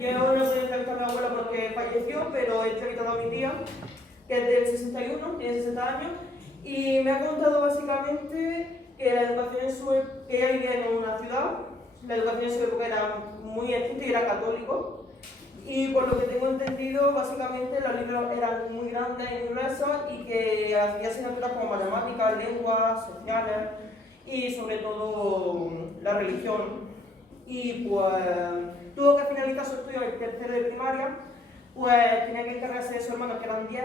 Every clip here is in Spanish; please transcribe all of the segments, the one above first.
yo no pude entrevistar a mi abuela porque falleció, pero he entrevistado a mi tía, que es del 61, tiene 60 años, y me ha contado básicamente que la educación en su época, que ella vivía en una ciudad, la educación en su época era muy estricta y era católico, y por lo que tengo entendido, básicamente los libros eran muy grandes y muy gruesos y que hacía asignaturas como matemáticas, lenguas, sociales y sobre todo la religión. Y pues tuvo que finalizar su estudio en el tercero de primaria, pues tenía que encargarse de sus hermanos que eran 10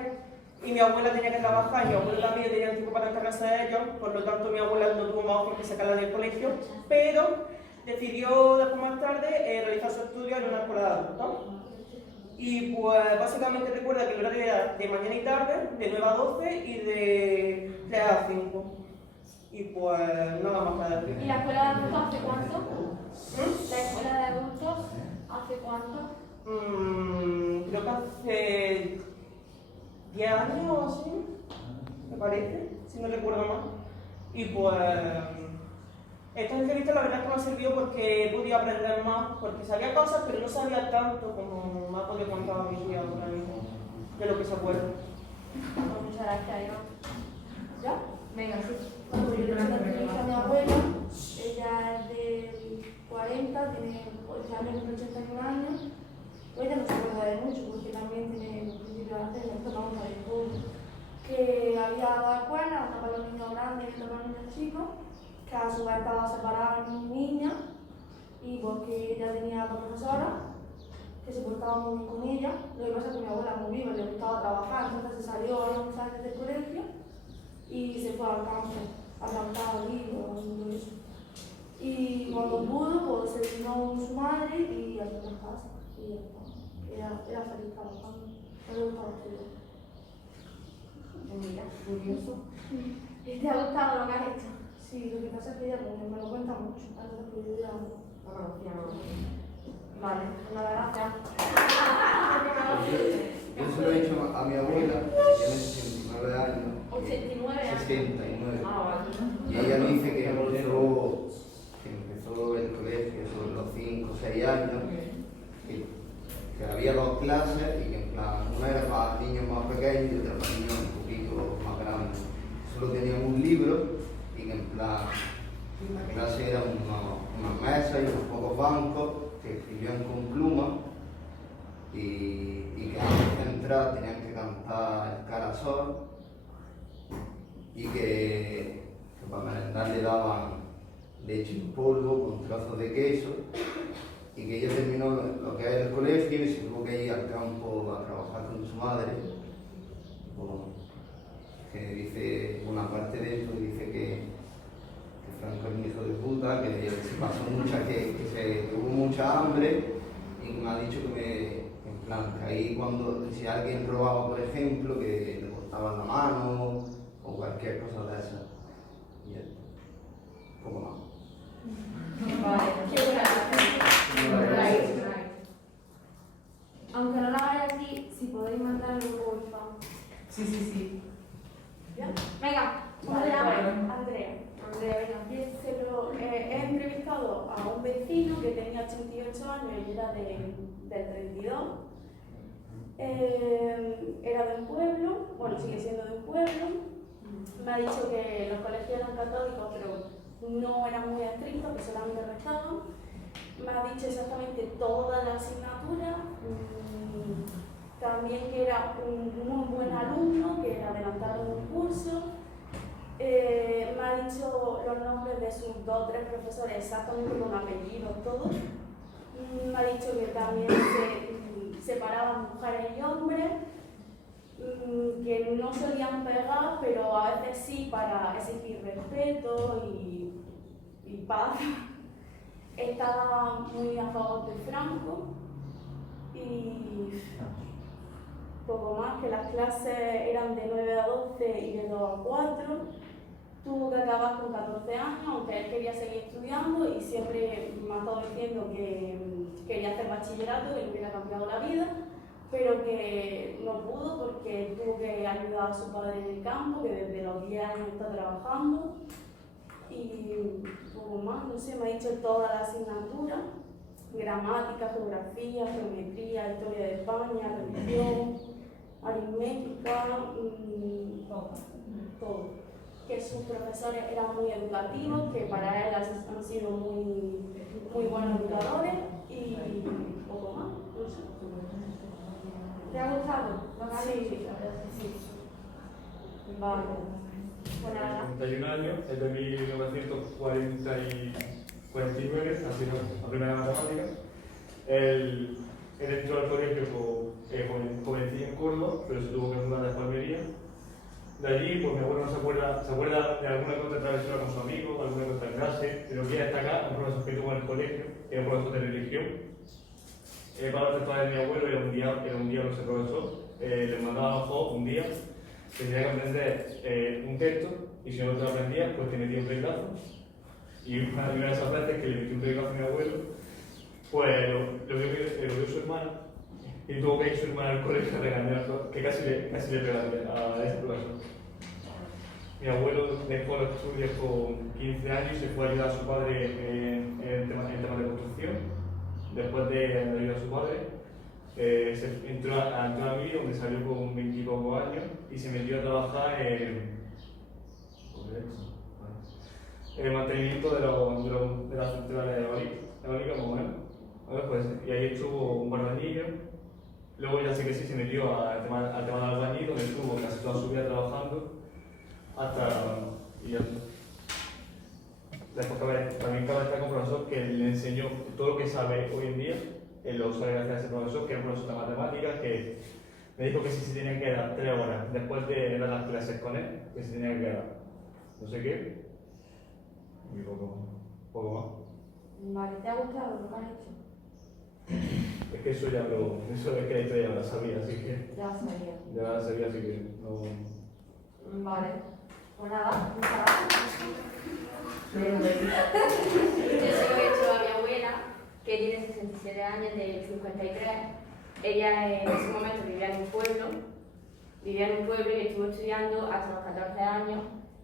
y mi abuela tenía que trabajar y mi abuelo también tenía tiempo para encargarse de ellos, por lo tanto mi abuela no tuvo más opción que sacarla del colegio, pero decidió después más tarde realizar su estudio en una escuela de adultos. Y pues básicamente recuerda que el horario era de mañana y tarde, de 9 a 12 y de 3 a 5. Y pues nada más para decir. ¿Y la escuela de adultos hace cuánto? ¿La escuela de adultos hace cuánto? Creo que hace 10 años o así, me parece, si no recuerdo mal. Y pues esta entrevista la verdad es que me ha servido porque he podido aprender más, porque sabía cosas pero no sabía tanto como me ha podido contar mi tía ahora mismo, de lo que se acuerda. Pues muchas gracias, Eva. ¿Ya? Venga, sí. Bueno, yo tengo una entrevista a mi abuela, ella es del 40, tiene 8 años, tiene 81 años. Ella no se acuerda de mucho porque también tiene los principios de hacer, nosotros vamos a ver todo. Que había dos escuelas, una para los niños grandes y otra para los niños chicos, que a su vez estaba separada en niñas, y porque ella tenía dos profesoras que se portaban muy bien con ella. Lo que pasa es que mi abuela es muy viva, le gustaba trabajar, entonces se salió a los mensajes del colegio y se fue al campo a plantar olivos y todo eso. Y cuando pudo, pues se vino con su madre y a su casa. Y ya está. Era feliz trabajando, no le gustaba estudiar. Mira, curioso. ¿Y te ha gustado lo que has hecho? Sí, lo que pasa es que ella me lo cuenta mucho, entonces pues yo ya No conocía nada. Vale, nada, gracias. Yo se lo he dicho a mi abuela, que tiene 69 años. 89 años. 69. Ah, vale. Y ella me dice que empezó el colegio sobre los 5 o 6 años, que había dos clases y que en plan, una era para niños más pequeños y otra para niños un poquito más grandes. Solo tenían un libro y que en plan, la clase era una mesa y unos pocos bancos que escribían con pluma y que antes de entrar tenían que cantar el Carasol y que para merendar le daban leche en polvo con trozos de queso y que ella terminó lo que es el colegio y se tuvo que ir al campo a trabajar con su madre. Bueno, que dice, una parte de esto dice que Franco es un hijo de puta, que se pasó mucha, que hubo mucha hambre y me ha dicho en plan, que ahí cuando, si alguien robaba por ejemplo, que le cortaban la mano o cualquier cosa de esa. Y esto, poco más. Vale, qué buena. aunque no la hagáis aquí, si podéis mandarlo porfa. Sí. ¿Ya? Venga, ¿cómo Vale, te llamas? pues, Andrea. Andrea, venga. He entrevistado a un vecino que tenía 88 años y era del 32. Era de un pueblo, bueno, sigue siendo de un pueblo. Me ha dicho que los colegios eran católicos, pero no eran muy estrictos, que solamente rezaban. Me ha dicho exactamente todas las asignaturas. También que era un muy buen alumno, que era adelantado en un curso. Me ha dicho los nombres de sus 2 o 3 profesores exactamente con apellidos, todos. Me ha dicho que también se separaban mujeres y hombres, que no solían pegar, pero a veces sí para exigir respeto y paz. Estaba muy a favor de Franco y poco más, que las clases eran de 9 a 12 y de 2 a 4. Tuvo que acabar con 14 años, aunque él quería seguir estudiando y siempre me ha estado diciendo que quería hacer bachillerato, que le hubiera cambiado la vida, pero que no pudo porque tuvo que ayudar a su padre en el campo, que desde los 10 años está trabajando. Y poco más, no sé, me ha dicho todas las asignaturas. gramática, geografía, geometría, historia de España, religión, aritmética, todo. Que sus profesores eran muy educativos, que para él han sido muy buenos educadores y poco más, no sé. ¿Te ha gustado? Sí, la verdad es que sí. Vale. Pues nada. 31 años, es de 1949, así la primera matemática. Él entró al colegio jovencillo en Córdoba, pero se tuvo que mudar de Almería. De allí, pues mi abuelo no se acuerda de alguna cosa travesura con su amigo, alguna cosa en clase, pero quiere destacar un profesor que tuvo en el colegio, que era un profesor de religión. Para los textos de mi abuelo era un día ese profesor, le mandaba a los ojos un día, que tenía que aprender un texto, y si no lo aprendía, pues te metía un pleilazo. Y una de esas veces que le metí un pleilazo a mi abuelo, pues lo vio su hermana, y tuvo que ir su hermana al colegio a regañarlo, que casi le pegaba a ese profesor. Mi abuelo dejó los estudios con 15 años y se fue a ayudar a su padre en temas de construcción. Después de ayudar a su padre, entró a la mili, donde salió con 20 y pocos años, y se metió a trabajar en el mantenimiento de las centrales eólicas, más o menos. Pues, y ahí estuvo un par de años. Luego ya sí que sí se metió al tema del albañil, donde estuvo casi toda su vida trabajando hasta. Y ya está. Después también cabe destacar un profesor que le enseñó todo lo que sabe hoy en día, él lo sabe gracias a ese profesor, que era un profesor de matemáticas, que me dijo que si se tenía que quedar 3 horas después de dar las clases con él, que se tenía que quedar no sé qué, y poco más. Vale, ¿te ha gustado lo que has hecho? Es que eso es que la historia ya la sabía, así que. Ya lo sabía. Ya la sabía, así que no. Vale. Pues nada, muchas gracias. Yo se lo he hecho a mi abuela, que tiene 67 años, del 53. Ella en ese momento vivía en un pueblo y estuvo estudiando hasta los 14 años,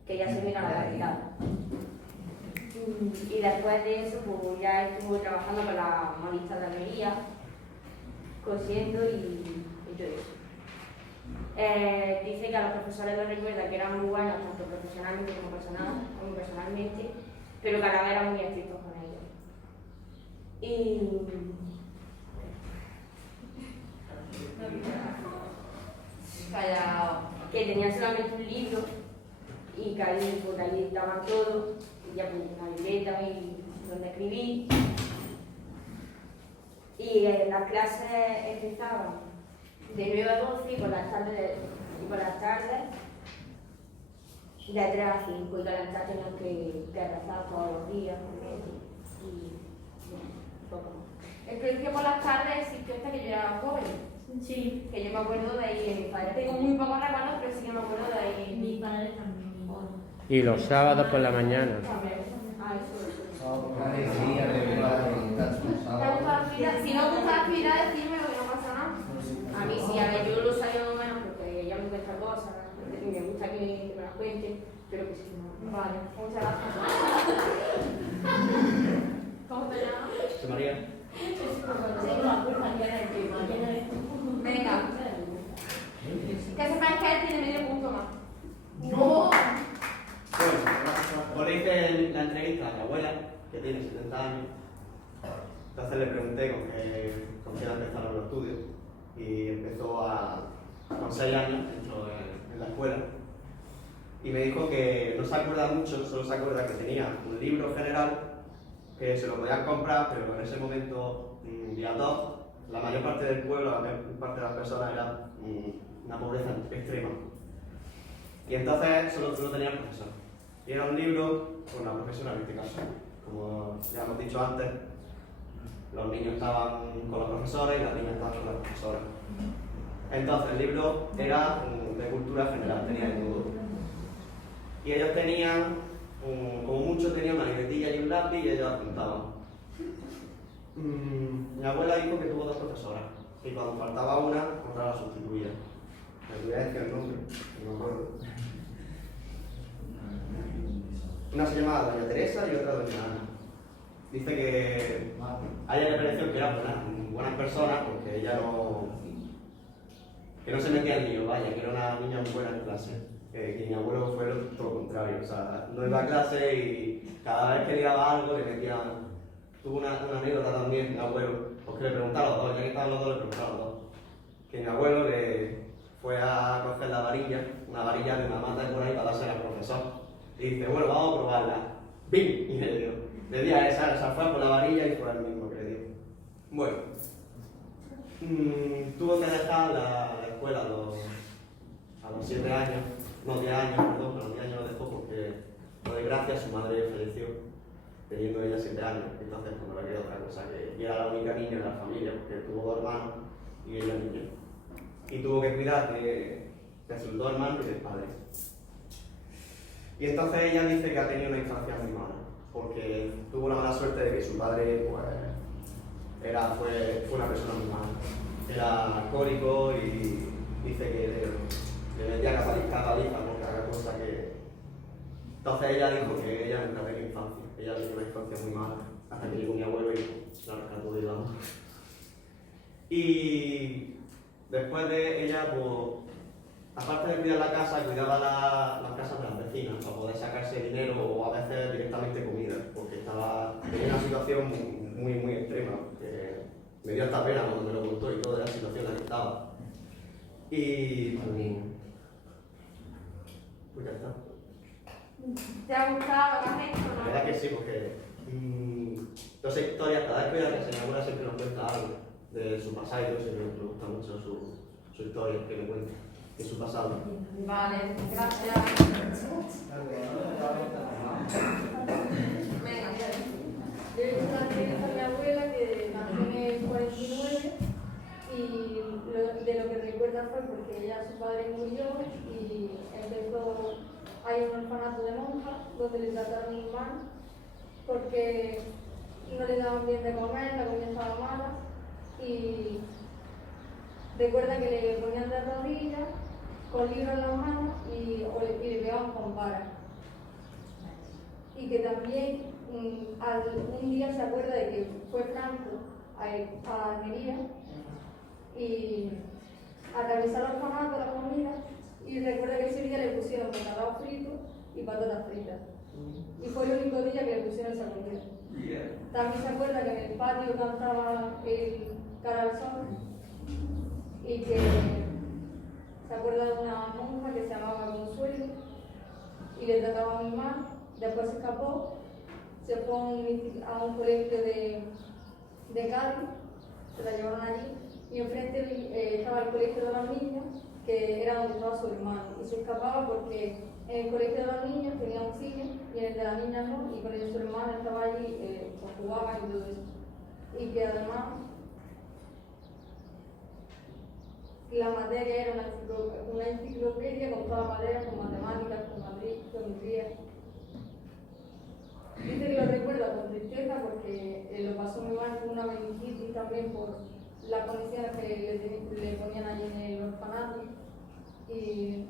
que ya se vino a la capital. Y después de eso, pues ya estuvo trabajando con la modista de Almería, cosiendo y todo eso. Dice que a los profesores les recuerda que eran muy buenos, tanto profesionalmente como personalmente, pero que a la vez eran muy estrictos con ellos. Y que tenían solamente un libro y que ahí estaban todos, y ya pues una libreta y donde escribí. Y las clases empezaban de 9 a 12 y por las tardes de 3 a 5, y calentar tenían que rezar todos los días y poco más. Es que por las tardes existió esta que yo era joven. Sí. Que yo me acuerdo de ahí de mi padre. Tengo muy pocos recuerdos, pero sí que me acuerdo de ahí. Mi padre también. Y los sábados por la mañana. Ah, eso. ¿Te gusta la actividad? Si no te gusta la actividad, decime lo que no pasa nada. A mí sí, a ver, yo lo sabía más o menos porque ella me cuenta cosas y me gusta que me las cuente, pero que sí que no. Vale, muchas gracias. ¿Cómo te llamas? José María. Venga. Que sepáis que él tiene medio punto más. Bueno, pues le hice la entrevista a mi abuela, que tiene 70 años. Entonces le pregunté con qué empezaron los estudios. Y empezó con 6 años, entró en la escuela. Y me dijo que no se acuerda mucho, solo se acuerda que tenía un libro general que se lo podían comprar, pero en ese momento, día 2, la mayor parte del pueblo, la mayor parte de las personas era una pobreza extrema. Y entonces solo tenía el profesor. Y era un libro con la profesora en este caso. Como ya hemos dicho antes, los niños estaban con los profesores y las niñas estaban con las profesoras. Entonces el libro era de cultura general, tenía de todo. Y ellos tenían, como mucho, tenían una libretilla y un lápiz y ellos apuntaban. Mi abuela dijo que tuvo 2 profesoras y cuando faltaba una, otra la sustituía. Me voy a decir el nombre, no me acuerdo. Una se llamaba Doña Teresa y otra Doña Ana. dice que a ella le pareció que eran buenas personas porque ella que no se metía en lío, vaya, que era una niña muy buena en clase. Que mi abuelo fue todo lo contrario, o sea, no iba a clase y cada vez que le daba algo le metían. Tuvo una anécdota también, mi abuelo, porque le preguntaba a los dos, ya que estaban los dos, le preguntaba a los dos. Que mi abuelo le fue a coger la varilla, una varilla de una mata de por ahí para dársela al profesor. Y dice, bueno, vamos a probarla. ¡Bim! Y le dio. Le di a esa fue por la varilla y fue el mismo que le dio. Bueno, tuvo que dejar la escuela a los 7 años, no 10 años, perdón, pero 10 años lo dejó porque, por desgracia, su madre falleció teniendo ella 7 años. Entonces, cuando le quedó otra cosa, que era la única niña de la familia, porque tuvo 2 hermanos y ella niña. Y tuvo que cuidar de sus 2 hermanos y del padre. Y entonces ella dice que ha tenido una infancia muy mala, porque tuvo la mala suerte de que su padre pues, fue una persona muy mala. Era alcohólico y dice que le metía capaliza por cada cosa que... Entonces ella dijo que ella nunca tenía infancia, ella tenía una infancia muy mala, hasta que llegó mi abuelo y la rescató, digamos. Y después de ella, pues, aparte de cuidar la casa, cuidaba las casas de las vecinas para poder sacarse dinero o a veces directamente comida, porque tenía una situación muy, muy extrema, que me dio hasta pena cuando me lo contó y toda la situación en la que estaba. Y pues ya está. ¿Te ha gustado lo que has hecho, La no? verdad que sí, porque todas esas historias, cada vez que voy a casa, mi abuela siempre nos cuenta algo de su pasado y todo eso, me gusta mucho su historia, que me cuenta de su pasado. Vale, gracias. Venga, Yo he hecho una entrevista a mi abuela que nació en el 49 y de lo que recuerda fue porque ya su padre murió y empezó a ir a un orfanato de monjas donde le trataron muy mal porque no le daban bien de comer, la comida estaba mala y recuerda que le ponían de rodillas con libros en las manos y le pegaban con varas. Y que también un día se acuerda de que fue Franco a Almería y atravesar el orfanato, la comida, y recuerda que ese día le pusieron bacalao frito y patatas fritas. Y fue el único día que le pusieron esa comida. También se acuerda que en el patio cantaba el Cara al Sol y que se acuerda de una monja que se llamaba Consuelo y le trataba muy mal. Después se escapó, se fue a un colegio de Cádiz, se la llevaron allí y enfrente estaba el colegio de los niños, que era donde estaba su hermano, y se escapaba porque en el colegio de los niños tenía un cine y en el de las niñas no, y con el de su hermano estaba allí, pues jugaba y todo eso. Y que además la materia era una enciclopedia con todas las materias, con matemáticas, con geometría. Dice que lo recuerda con tristeza porque lo pasó muy mal con una meningitis también por las condiciones que le ponían allí en el orfanato. Y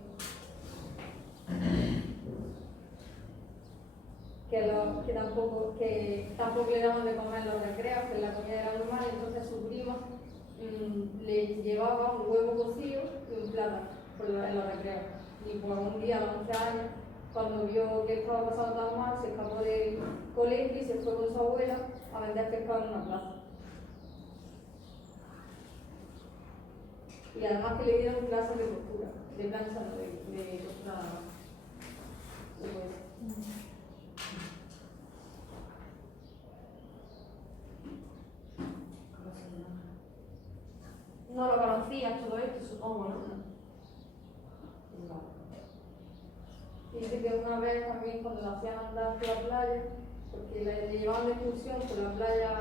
que tampoco le daban de comer en los recreos, que la comida era muy mala, entonces su prima le llevaba un huevo cocido y un plátano en los recreos. Y por un día a los 11 años, cuando vio que estaba pasando tan mal, se escapó del colegio y se fue con su abuela a vender pescado en una plaza. Y además que le dieron clases de costura, de plancha, de costura nada más. No lo conocías todo esto, supongo, ¿no? Dice que una vez también cuando la hacían andar por la playa, porque le llevaban de excursión por la playa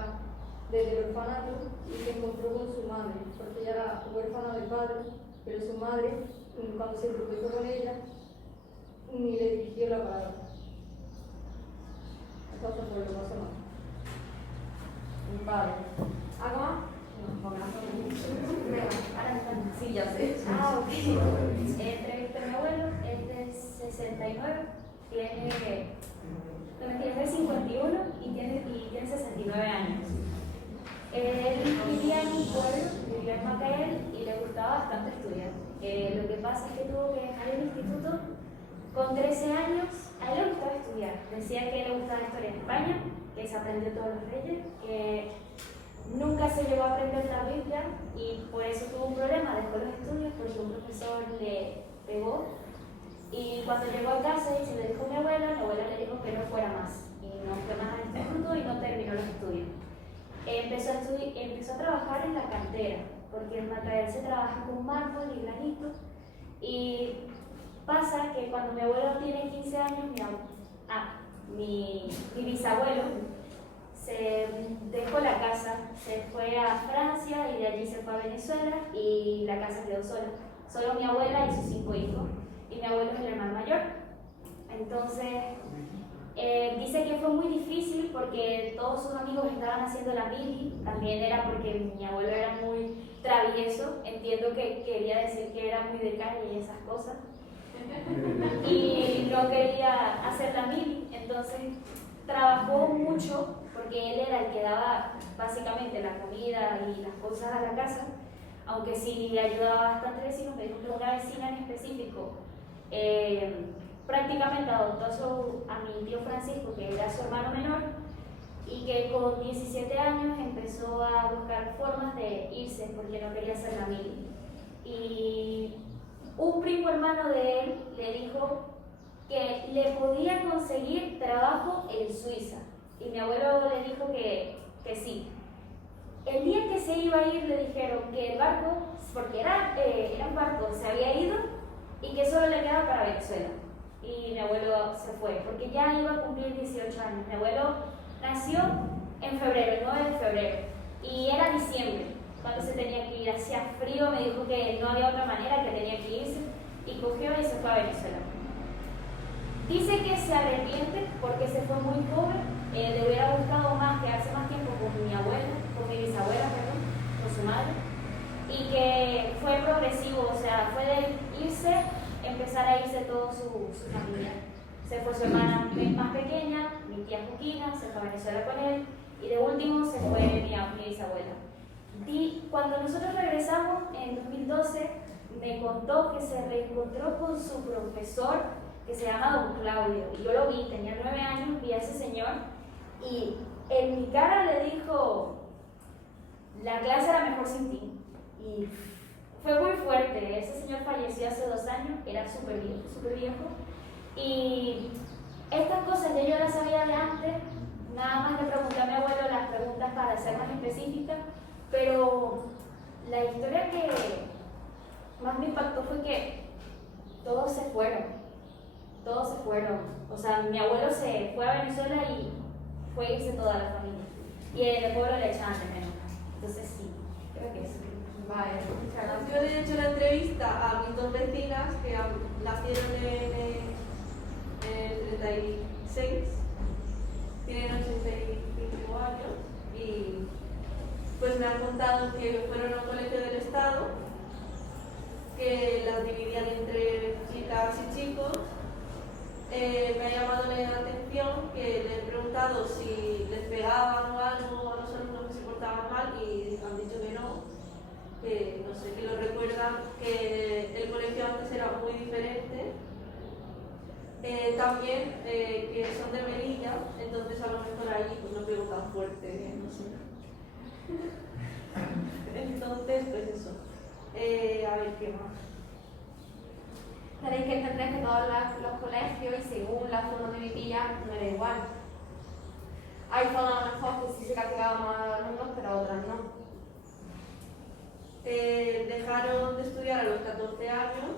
desde el orfanato y se encontró con su madre, porque ella era huérfana de padre, pero su madre, cuando se tropezó con ella, ni le dirigió la palabra. Entonces, pues lo pasó mal. Vale. ¿Algo más? No, porque no son Venga, ahora están. Sí, ya sé. Ah, ok. Entrevista a mi abuelo, es del 69 tiene 51 y tiene 69 años. Él vivía en un pueblo, vivía en Macael y le gustaba bastante estudiar. Lo que pasa es que tuvo que dejar el instituto con 13 años. A él le gustaba estudiar. Decía que le gustaba la historia de España, que se aprendió todos los reyes, que nunca se llegó a aprender la Biblia y por eso tuvo un problema. Dejó los estudios porque un profesor le pegó. Y cuando llegó a casa y se le dijo a mi abuela le dijo que no fuera más. Y no fue más al instituto y no terminó los estudios. Empezó a trabajar en la cantera, porque en Macael se trabaja con mármol y granito. Y pasa que cuando mi abuelo tiene 15 años, mi bisabuelo se dejó la casa, se fue a Francia y de allí se fue a Venezuela y la casa quedó sola. Solo mi abuela y sus 5 hijos. Y mi abuelo es el hermano mayor. Entonces, dice que fue muy difícil porque todos sus amigos estaban haciendo la mili. También era porque mi abuelo era muy travieso. Entiendo que quería decir que era muy de calle y esas cosas. Y no quería hacer la mili. Entonces, trabajó mucho porque él era el que daba básicamente la comida y las cosas a la casa. Aunque sí le ayudaba bastante vecinos. Me dijo que una vecina en específico prácticamente adoptó a mi tío Francisco, que era su hermano menor, y que con 17 años empezó a buscar formas de irse porque no quería hacer la mili. Y un primo hermano de él le dijo que le podía conseguir trabajo en Suiza, y mi abuelo le dijo que sí. El día que se iba a ir le dijeron que el barco, porque era un barco, se había ido y que solo le quedaba para Venezuela. Y mi abuelo se fue, porque ya iba a cumplir 18 años. Mi abuelo nació en febrero, el 9 de febrero, y era diciembre cuando se tenía que ir. Hacía frío, me dijo que no había otra manera, que tenía que irse, y cogió y se fue a Venezuela. Dice que se arrepiente porque se fue muy joven, le hubiera gustado más quedarse más tiempo con mi abuela, con mi bisabuela, perdón, con su madre, y que fue progresivo, o sea, fue de irse, empezar a irse toda su familia. Se fue su hermana más pequeña, mi tía Joaquina, se fue a Venezuela con él, y de último se fue mi bisabuela. Y cuando nosotros regresamos en 2012, me contó que se reencontró con su profesor, que se llama Don Claudio, y yo lo vi, tenía 9 años, vi a ese señor, y en mi cara le dijo, la clase era mejor sin ti. Y fue muy fuerte. Ese señor falleció hace 2 años, era súper viejo. Y estas cosas yo las sabía de antes, nada más le pregunté a mi abuelo las preguntas para ser más específicas, pero la historia que más me impactó fue que todos se fueron. O sea, mi abuelo se fue a Venezuela y fue a irse toda la familia. Y en el pueblo le echaban de menos. Entonces sí, creo que sí. Vale, muchas gracias. Yo le he hecho la entrevista a mis 2 vecinas que nacieron en el 36, tienen 85 años y pues me han contado que fueron a un colegio del Estado, que las dividían entre chicas y chicos. Me ha llamado la atención que les he preguntado si les pegaban o algo a los alumnos que se portaban mal y han dicho que no, que no sé, que lo recuerdan, que el colegio antes era muy diferente. También que son de Melilla, entonces a lo mejor ahí pues no pegó tan fuerte, no sé. Entonces, pues eso. A ver qué más. Tenéis que entender que todos los colegios y según la zona donde vivían no era igual. Hay zonas a lo mejor que sí se castigaban más a los alumnos, pero otras no. Dejaron de estudiar a los 14 años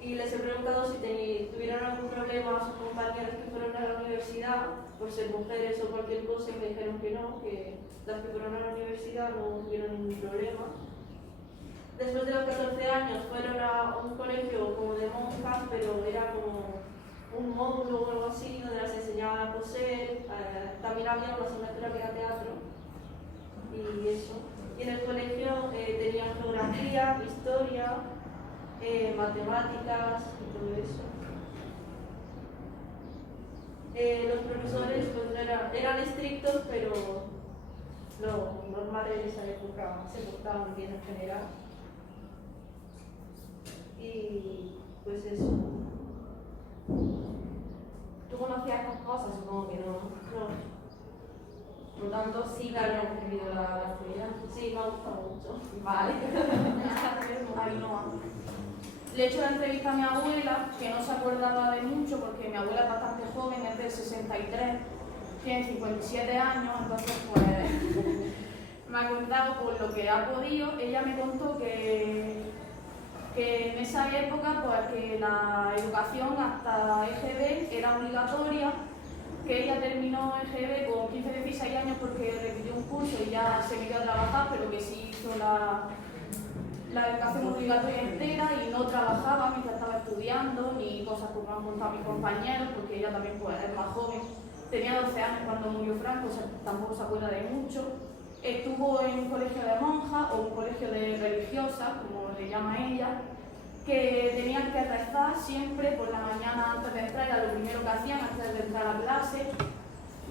y les he preguntado si tuvieron algún problema a sus compañeras que fueron a la universidad por ser mujeres o cualquier cosa, y me dijeron que no, que las que fueron a la universidad no tuvieron ningún problema. Después de los 14 años fueron a un colegio como de monjas, pero era como un módulo o algo así, donde las enseñaban a coser. También había una asignatura que era teatro y eso. Y en el colegio tenían geografía, historia, matemáticas y todo eso. los profesores pues, eran estrictos, pero los normales de esa época se portaban bien en general. Y pues eso. ¿Tú conocías estas cosas? Supongo que no. No. Por lo tanto, sí que habías recibido la actividad. Sí, me ha gustado mucho. Vale. Ahí no va. Le he hecho la entrevista a mi abuela, que no se acordaba de mucho porque mi abuela es bastante joven, es del 63, tiene 57 años, entonces pues me ha contado por lo que ha podido. Ella me contó que en esa época pues que la educación hasta EGB era obligatoria, que ella terminó EGB con 15-16 años porque repitió un curso y ya se metió a trabajar, pero que sí hizo la educación obligatoria entera y no trabajaba mientras estaba estudiando, ni cosas como han contado mis compañeros, porque ella también pues, es más joven. Tenía 12 años cuando murió Franco, o sea, tampoco se acuerda de mucho. Estuvo en un colegio de monjas o un colegio de religiosas, como le llama ella, que tenían que rezar siempre por la mañana antes de entrar, era lo primero que hacían antes de entrar a clase.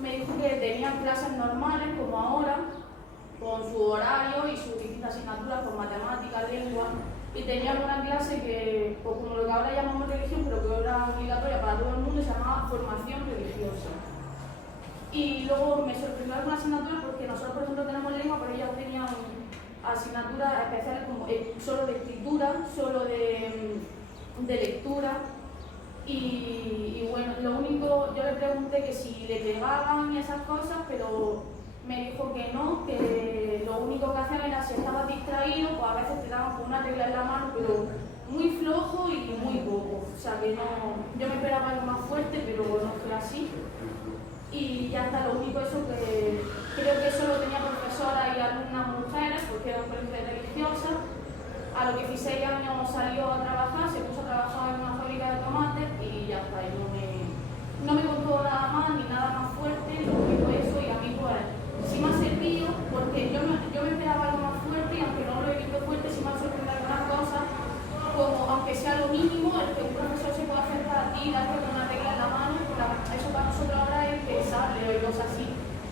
Me dijo que tenían clases normales, como ahora, con su horario y sus distintas asignaturas, con matemáticas, lengua, y tenían una clase que, pues como lo que ahora llamamos religión, pero que era obligatoria para todo el mundo, se llamaba formación religiosa. Y luego me sorprendió alguna asignatura porque nosotros, por ejemplo, tenemos lengua, pero ellas tenían asignaturas especiales como solo de escritura, solo de lectura. Y bueno, lo único, yo le pregunté que si le pegaban y esas cosas, pero me dijo que no, que lo único que hacían era si estabas distraído, pues a veces te daban con una regla en la mano, pero muy flojo y muy poco. O sea que no, yo me esperaba algo más fuerte, pero no fue así. Y ya está, lo único eso que creo que solo tenía profesoras y alumnas mujeres, porque era un colegio religiosa. A los 16 años salió a trabajar, se puso a trabajar en una fábrica de tomates y ya está, y no me contó nada más ni nada más fuerte, lo único eso, y a mí pues sí me ha servido porque yo me esperaba algo más fuerte y aunque no lo he visto fuerte, sí me ha sorprendido algunas cosas, como aunque sea lo mínimo, el que un profesor se pueda hacer para ti, darte con una regla en la mano, eso para nosotros ahora es pensable o cosas así.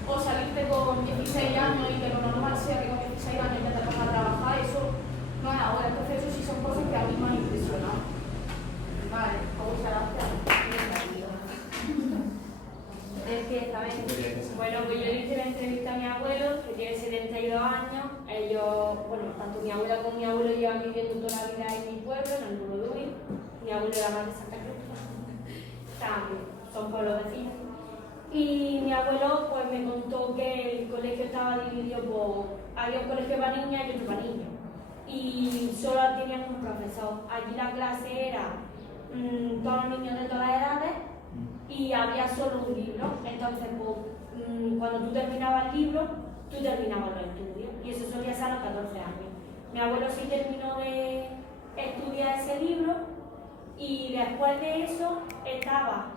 O salirte con 16 años y que lo normal sea que con 16 años ya te pongas a trabajar, eso no es ahora. Entonces eso sí son cosas que a mí me han impresionado. Vale, muchas gracias. Bueno, pues yo le hice la entrevista a mi abuelo, que tiene 72 años. Ellos, bueno, tanto mi abuela como mi abuelo llevan viviendo toda la vida en mi pueblo, en el pueblo de Uy. Mi abuelo era más de Santa Cruz. Son pueblos vecinos. Y mi abuelo pues me contó que el colegio estaba dividido por... Había un colegio para niñas y otro para niños. Y solo tenían un profesor. Allí la clase era todos los niños de todas las edades y había solo un libro. Entonces, pues, cuando tú terminabas el libro, tú terminabas los estudios. Y eso solía ser a los 14 años. Mi abuelo sí terminó de estudiar ese libro y después de eso estaba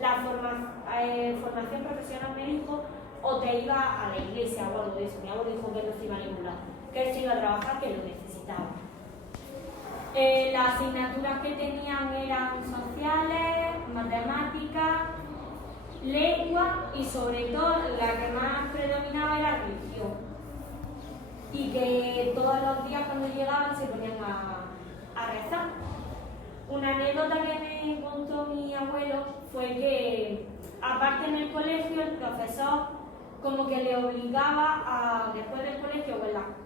la formación profesional, me dijo, o te iba a la iglesia o algo de eso. Mi abuelo dijo que no se iba a ningún lado, que él se iba a trabajar, que lo necesitaba. Las asignaturas que tenían eran sociales, matemáticas, lengua y sobre todo la que más predominaba era religión. Y que todos los días cuando llegaban se ponían a rezar. Una anécdota que me contó mi abuelo fue que, aparte en el colegio, el profesor como que le obligaba a, después del colegio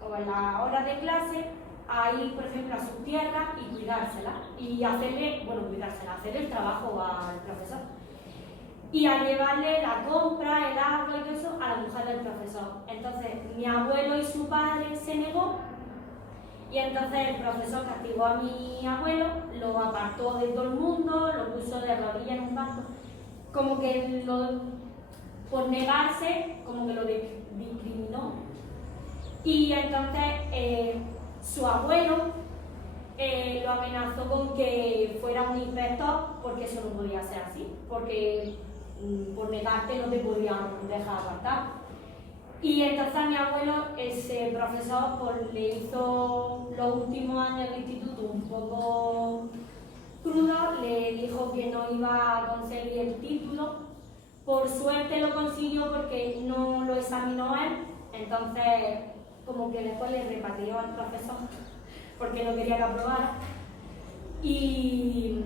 o en las horas de clase, a ir, por ejemplo, a su tierra y cuidársela. Y hacerle, hacerle el trabajo al profesor. Y a llevarle la compra, el agua y todo eso a la mujer del profesor. Entonces, mi abuelo y su padre se negó. Y entonces el profesor castigó a mi abuelo, lo apartó de todo el mundo, lo puso de rodillas en un banco, como que por negarse, como que lo discriminó. Y entonces su abuelo lo amenazó con que fuera un inspector, porque eso no podía ser así, porque por negarte no te podían dejar apartar. Y entonces a mi abuelo, ese profesor, pues, le hizo los últimos años de instituto un poco crudo, le dijo que no iba a conseguir el título Por suerte lo consiguió porque no lo examinó él, entonces como que después le repatrió al profesor porque no quería que aprobara. Y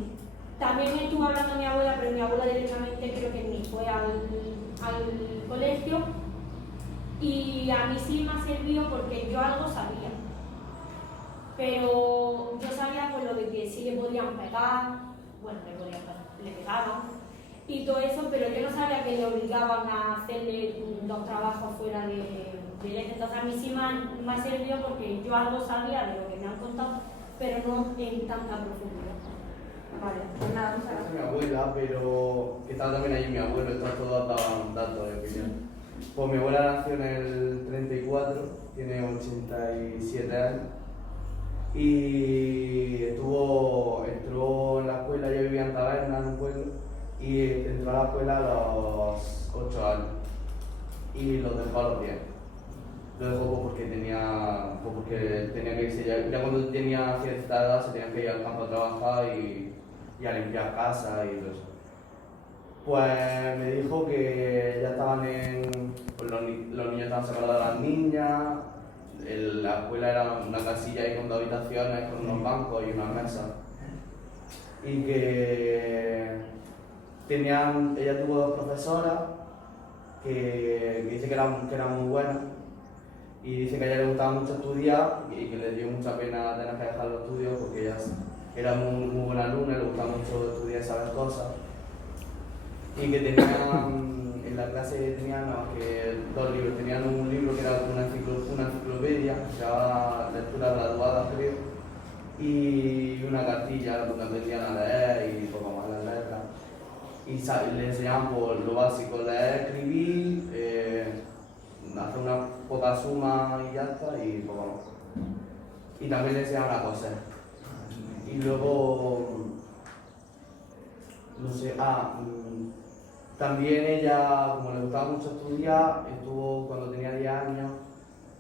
también estuvo hablando mi abuela, pero mi abuela directamente creo que ni fue al colegio. Y a mí sí me ha servido porque yo algo sabía. Pero yo sabía pues lo de que sí le podían pegar, bueno, le pegaban y todo eso, pero yo no sabía que le obligaban a hacerle los trabajos fuera de él. Entonces a mí sí me ha servido porque yo algo sabía de lo que me han contado, pero no en tanta profundidad. Vale, pues nada, muchas Es mi gracias. abuela, pero que estaba también allí mi abuelo, entonces todos daban datos de opinión. Pues mi abuela nació en el 34, tiene 87 años y entró en la escuela, ella vivía en Taberna, en un pueblo, y entró a la escuela a los 8 años y los dejó a los 10. Lo dejó porque tenía que irse, ya cuando tenía cierta edad se tenía que ir al campo a trabajar y a limpiar casa y todo eso. Pues me dijo que ya estaban pues los niños estaban separados de las niñas, la escuela era una casilla ahí con 2 habitaciones, con unos bancos y unas mesas. Y que ella tuvo 2 profesoras que dice que eran muy buenas. Y dice que a ella le gustaba mucho estudiar y que le dio mucha pena tener que dejar los estudios porque ella era muy buena alumna, le gustaba mucho estudiar y saber cosas. Y que en la clase tenían 2 libros. Tenían un libro que era una enciclopedia, que se llamaba Lectura Graduada, creo, y una cartilla donde aprendían a leer y poco más las letras. Y le enseñaban por lo básico, leer, escribir, hacer una poca suma y ya está, y poco más. Y también le enseñaban a coser. Y luego, no sé, también ella, como le gustaba mucho estudiar, estuvo cuando tenía 10 años,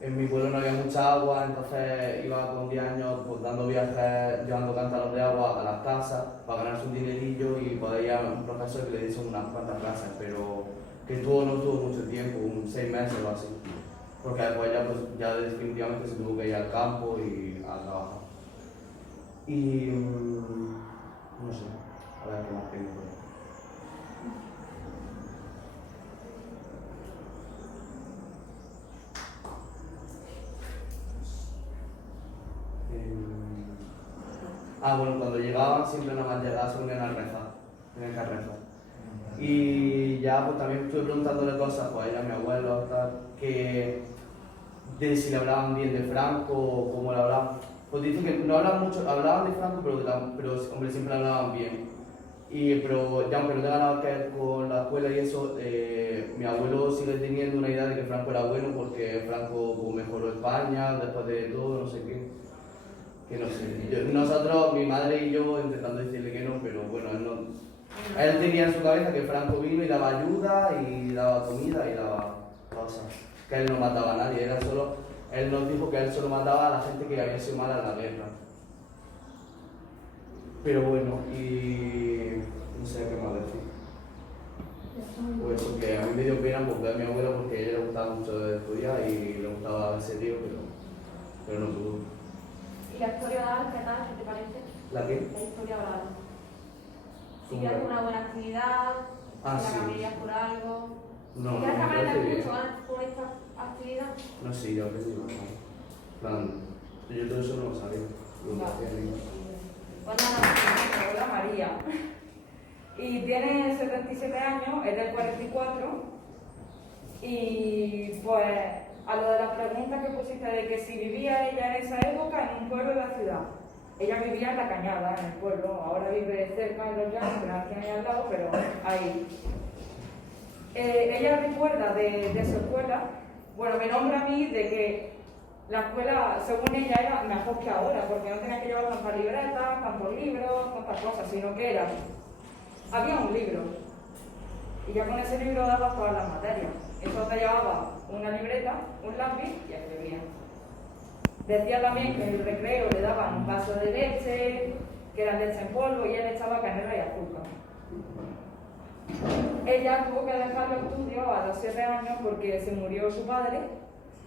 en mi pueblo no había mucha agua, entonces iba con 10 años pues, dando viajes, llevando cántaros de agua a las casas para ganarse un dinerillo y poder ir a un profesor que le diese unas cuantas clases, pero que no estuvo mucho tiempo, 6 meses o así, porque después ya definitivamente se tuvo que ir al campo y a trabajar. Y no sé, a ver qué más tengo por ahí. Bueno, cuando llegaban siempre nada más llegaban se unían a rezar, tenían que rezar. Y ya pues también estuve preguntándole cosas pues, a ella, a mi abuelo, tal, de si le hablaban bien de Franco o cómo le hablaban. Pues dicen que no hablaban mucho, hablaban de Franco, pero hombre, siempre hablaban bien. Pero ya aunque no tenga nada que ver con la escuela y eso, mi abuelo sigue teniendo una idea de que Franco era bueno porque Franco pues, mejoró España después de todo, no sé qué. Que no sé, nosotros, mi madre y yo, intentando decirle que no, pero bueno, él tenía en su cabeza que Franco vino y daba ayuda y daba comida y daba cosas, que él no mataba a nadie, él nos dijo que él solo mataba a la gente que había sido mala en la guerra. Pero bueno, y no sé qué más decir. Pues porque a mí me dio pena ver a mi abuela porque a ella le gustaba mucho estudiar y le gustaba ese tío, pero no pudo. ¿Y la historia oral qué tal? ¿Qué te parece? ¿La qué? La historia oral. Si ¿Cómo quieres que? una buena actividad, si Sí. la cambiarías por algo. No, ¿Quieres que me parece aprendas bien. mucho más por esta actividad? No, sí, yo aprendí bastante. Plan, yo todo eso no lo sabía. Pues nada, mi abuela María. Y tiene 77 años, es del 44. Y pues a lo de la pregunta que pusiste de que si vivía ella en esa época en un pueblo de la ciudad. Ella vivía en La Cañada, en el pueblo. Ahora vive cerca de Los Llanos, pero aquí hay al lado, pero ahí. Ella recuerda de su escuela, bueno, me nombra a mí de que la escuela, según ella, era mejor que ahora, porque no tenía que llevar tantas libretas, tantos libros, tantas cosas, sino que había un libro. Y ya con ese libro daba todas las materias. Entonces llevaba una libreta, un lápiz y escribía. Decía también que en el recreo le daban un vaso de leche, que era leche en polvo, y él echaba canela y azúcar. ella tuvo que dejar los estudios a los 7 años porque se murió su padre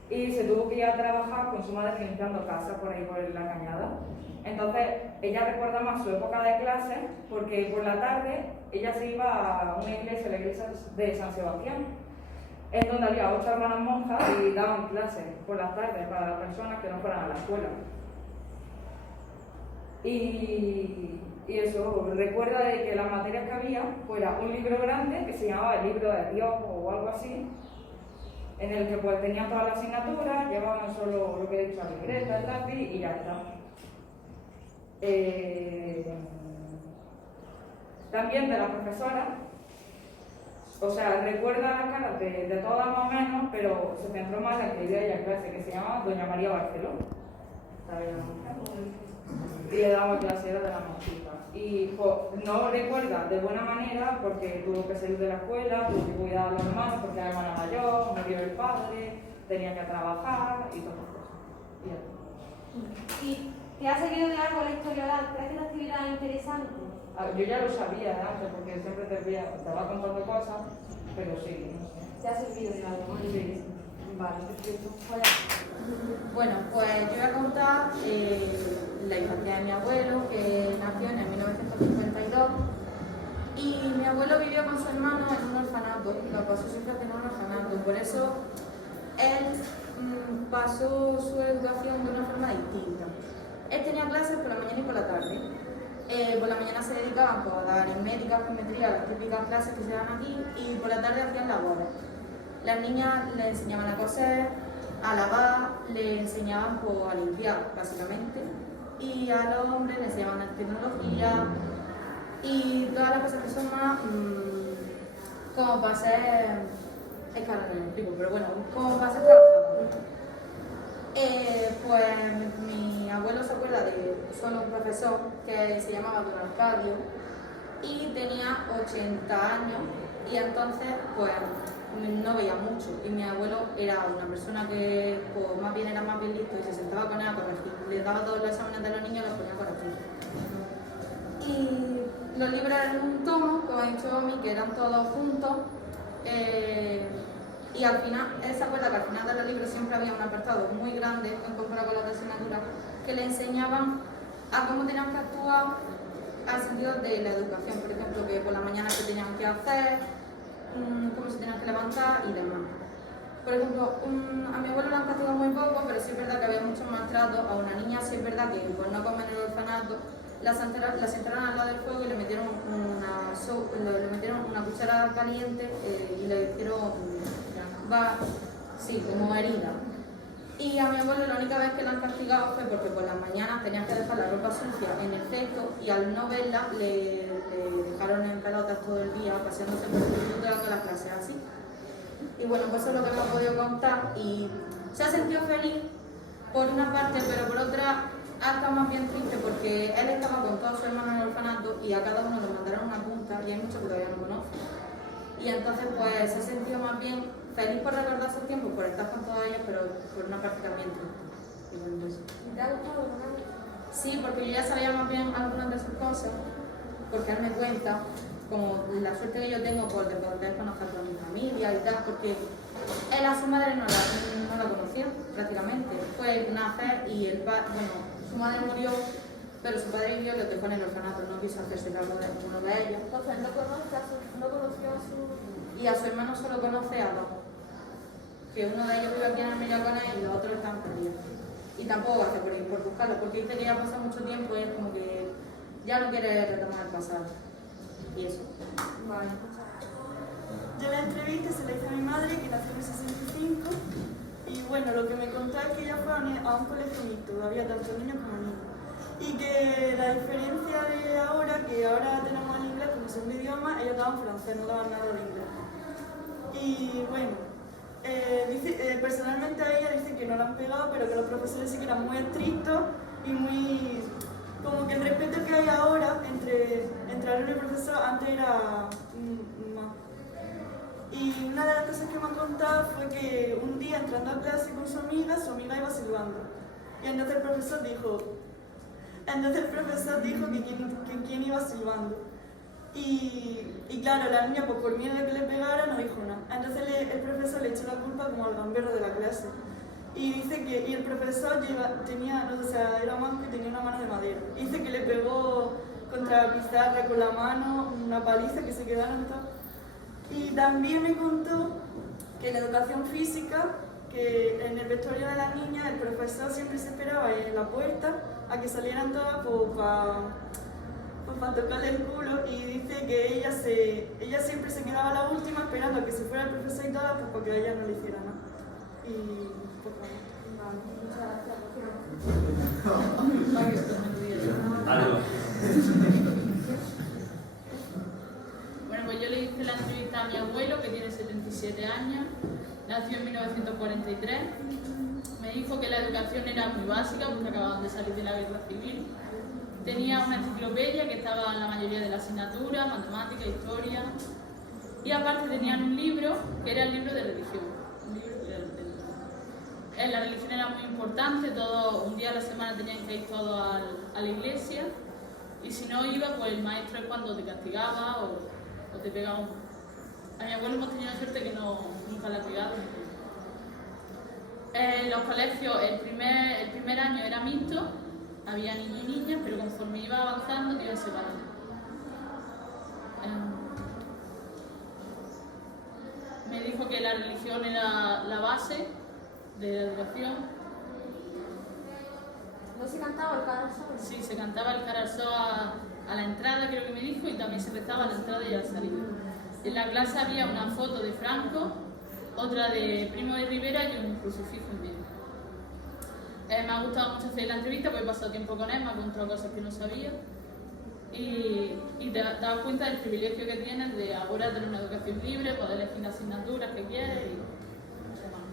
y se tuvo que ir a trabajar con su madre limpiando casas por ahí por la cañada. Entonces, ella recuerda más su época de clase porque por la tarde ella se iba a una iglesia, la iglesia de San Sebastián, en donde había 8 hermanas monjas y daban clases por las tardes para las personas que no fueran a la escuela. Y eso, recuerda de que las materias que había fuera un libro grande que se llamaba el libro de Dios o algo así, en el que pues tenían todas las asignaturas, llevaban solo lo que he dicho, la libreta, el lápiz y ya está. También de la profesora, o sea, recuerda las caras de todas más o menos, pero se centró más en la que dio ella clase, que se llama Doña María Barceló. Y le daba clase de la monjita. Y pues, no recuerda de buena manera porque tuvo que salir de la escuela, tuvo que cuidar a los hermanos porque era hermana mayor, murió el padre, tenía que trabajar y todas esas cosas. ¿Y te has seguido de algo la historia oral? ¿Crees que es una actividad interesante? Yo ya lo sabía de antes porque siempre te va contando cosas, pero sí, no sé. ¿Te ha servido de algo? Sí. Vale, perfecto. Bueno, pues yo voy a contar la infancia de mi abuelo, que nació en el 1952. Y mi abuelo vivió con su hermano en un orfanato, lo pasó su infancia en un orfanato. Por eso él pasó su educación de una forma distinta. Él tenía clases por la mañana y por la tarde. Por la mañana se dedicaban pues, a dar aritmética, geometría, las típicas clases que se dan aquí, y por la tarde hacían labores. Las niñas le enseñaban a coser, a lavar, le enseñaban pues, a limpiar, básicamente, y a los hombres le enseñaban tecnología y todas las cosas que son más como para ser, es que ahora no lo explico, pero bueno, como para ser trabajador. Pues mi abuelo se acuerda de solo un profesor que se llamaba Don Arcadio y tenía 80 años y entonces pues no veía mucho y mi abuelo era una persona que pues, más bien era más bien listo y se sentaba con él a corregir, le daba todos los exámenes de los niños y los ponía a corregir. Y los libros eran un tomo, como ha dicho Omi, que eran todos juntos. Y al final, él se acuerda que al final de los libros siempre había un apartado muy grande, en comparado con las asignaturas, que le enseñaban a cómo tenían que actuar al sentido de la educación, por ejemplo, que por la mañana qué tenían que hacer, cómo se tenían que levantar y demás. Por ejemplo, a mi abuelo le han castigado muy poco, pero sí es verdad que había mucho maltrato. A una niña sí es verdad que por no comer en el orfanato, la sentaron al lado del fuego y le metieron una cuchara caliente y le hicieron como herida. Y a mi abuelo la única vez que la han castigado fue porque por las mañanas tenían que dejar la ropa sucia en el cesto y al no verla le dejaron en pelotas todo el día paseándose por el instituto dando las clases así. Y bueno, pues eso es lo que me ha podido contar y se ha sentido feliz por una parte, pero por otra ha estado más bien triste porque él estaba con todos sus hermanos en el orfanato y a cada uno le mandaron una punta y hay muchos que todavía no conocen. Y entonces pues se ha sentido más bien feliz por recordar esos tiempos, por estar con todas ellas, pero por una parte también triste. Y bueno, eso. ¿Te ha gustado, no? Sí, porque yo ya sabía más bien algunas de sus cosas, porque él me cuenta, como la suerte que yo tengo por de poder conocer a mi familia y tal, porque él a su madre no la conoció prácticamente. Fue nacer y su madre murió, pero su padre vivió y lo dejó en el orfanato, no quiso hacerse cargo de ninguno de ellos. Entonces, no conoció a su... Y a su hermano solo conoce a dos, que uno de ellos vive aquí en Almería con él y los otros están perdidos. Y tampoco hace por ir por buscarlo, porque dice que ya pasa mucho tiempo y es como que ya no quiere retomar el pasado. Y eso. Vale. Yo la entrevista se la hice a mi madre, que nació en el 65, y bueno, lo que me contó es que ella fue a un colegio mixto, había tanto niños como niños. Y que la diferencia de ahora, que ahora tenemos el inglés como segundo idioma, ellos daban francés, no daban nada de inglés. Y bueno, personalmente a ella dice que no la han pegado, pero que los profesores sí que eran muy estrictos y muy... como que el respeto que hay ahora entre alumno y profesor antes era más. Y una de las cosas que me ha contado fue que un día entrando a clase con su amiga iba silbando. Y entonces el profesor dijo que quién iba silbando. Y Y claro, la niña, pues por miedo de que le pegara, no dijo nada. Entonces el profesor le echó la culpa como al gambero de la clase. Y dice que el profesor tenía, o sea, era manco y tenía una mano de madera. Y dice que le pegó contra la pizarra con la mano, una paliza que se quedaron todos. Y también me contó que en educación física, que en el vestuario de la niña, el profesor siempre se esperaba en la puerta a que salieran todas para tocarle el culo, y dice que ella siempre se quedaba la última esperando a que se fuera el profesor y todas, pues para que a ella no le hiciera nada. Y pues bueno, muchas Bueno, pues yo le hice la entrevista a mi abuelo, que tiene 77 años, nació en 1943. Me dijo que la educación era muy básica porque acababan de salir de la guerra civil. Tenía una enciclopedia que estaba en la mayoría de las asignaturas, matemática, historia. Y aparte tenían un libro que era el libro de religión. La religión era muy importante, un día a la semana tenían que ir todos a la iglesia. Y si no iba, pues el maestro es cuando te castigaba o te pegaba un... A mi abuelo hemos tenido suerte que nunca la pegaba. En los colegios el primer año era mixto, había niños y niñas, pero conforme iba avanzando te iban separando. Me dijo que la religión era la base de la educación. ¿No se cantaba el cara al sol? Sí, se cantaba el cara al sol a la entrada, creo que me dijo, y también se rezaba a la entrada y a la salida. En la clase había una foto de Franco, otra de Primo de Rivera y un crucifijo en medio. Me ha gustado mucho hacer la entrevista porque he pasado tiempo con él, me ha contado cosas que no sabía. Y te das cuenta del privilegio que tienes de ahora tener una educación libre, poder elegir las asignaturas que quieres y no sé más.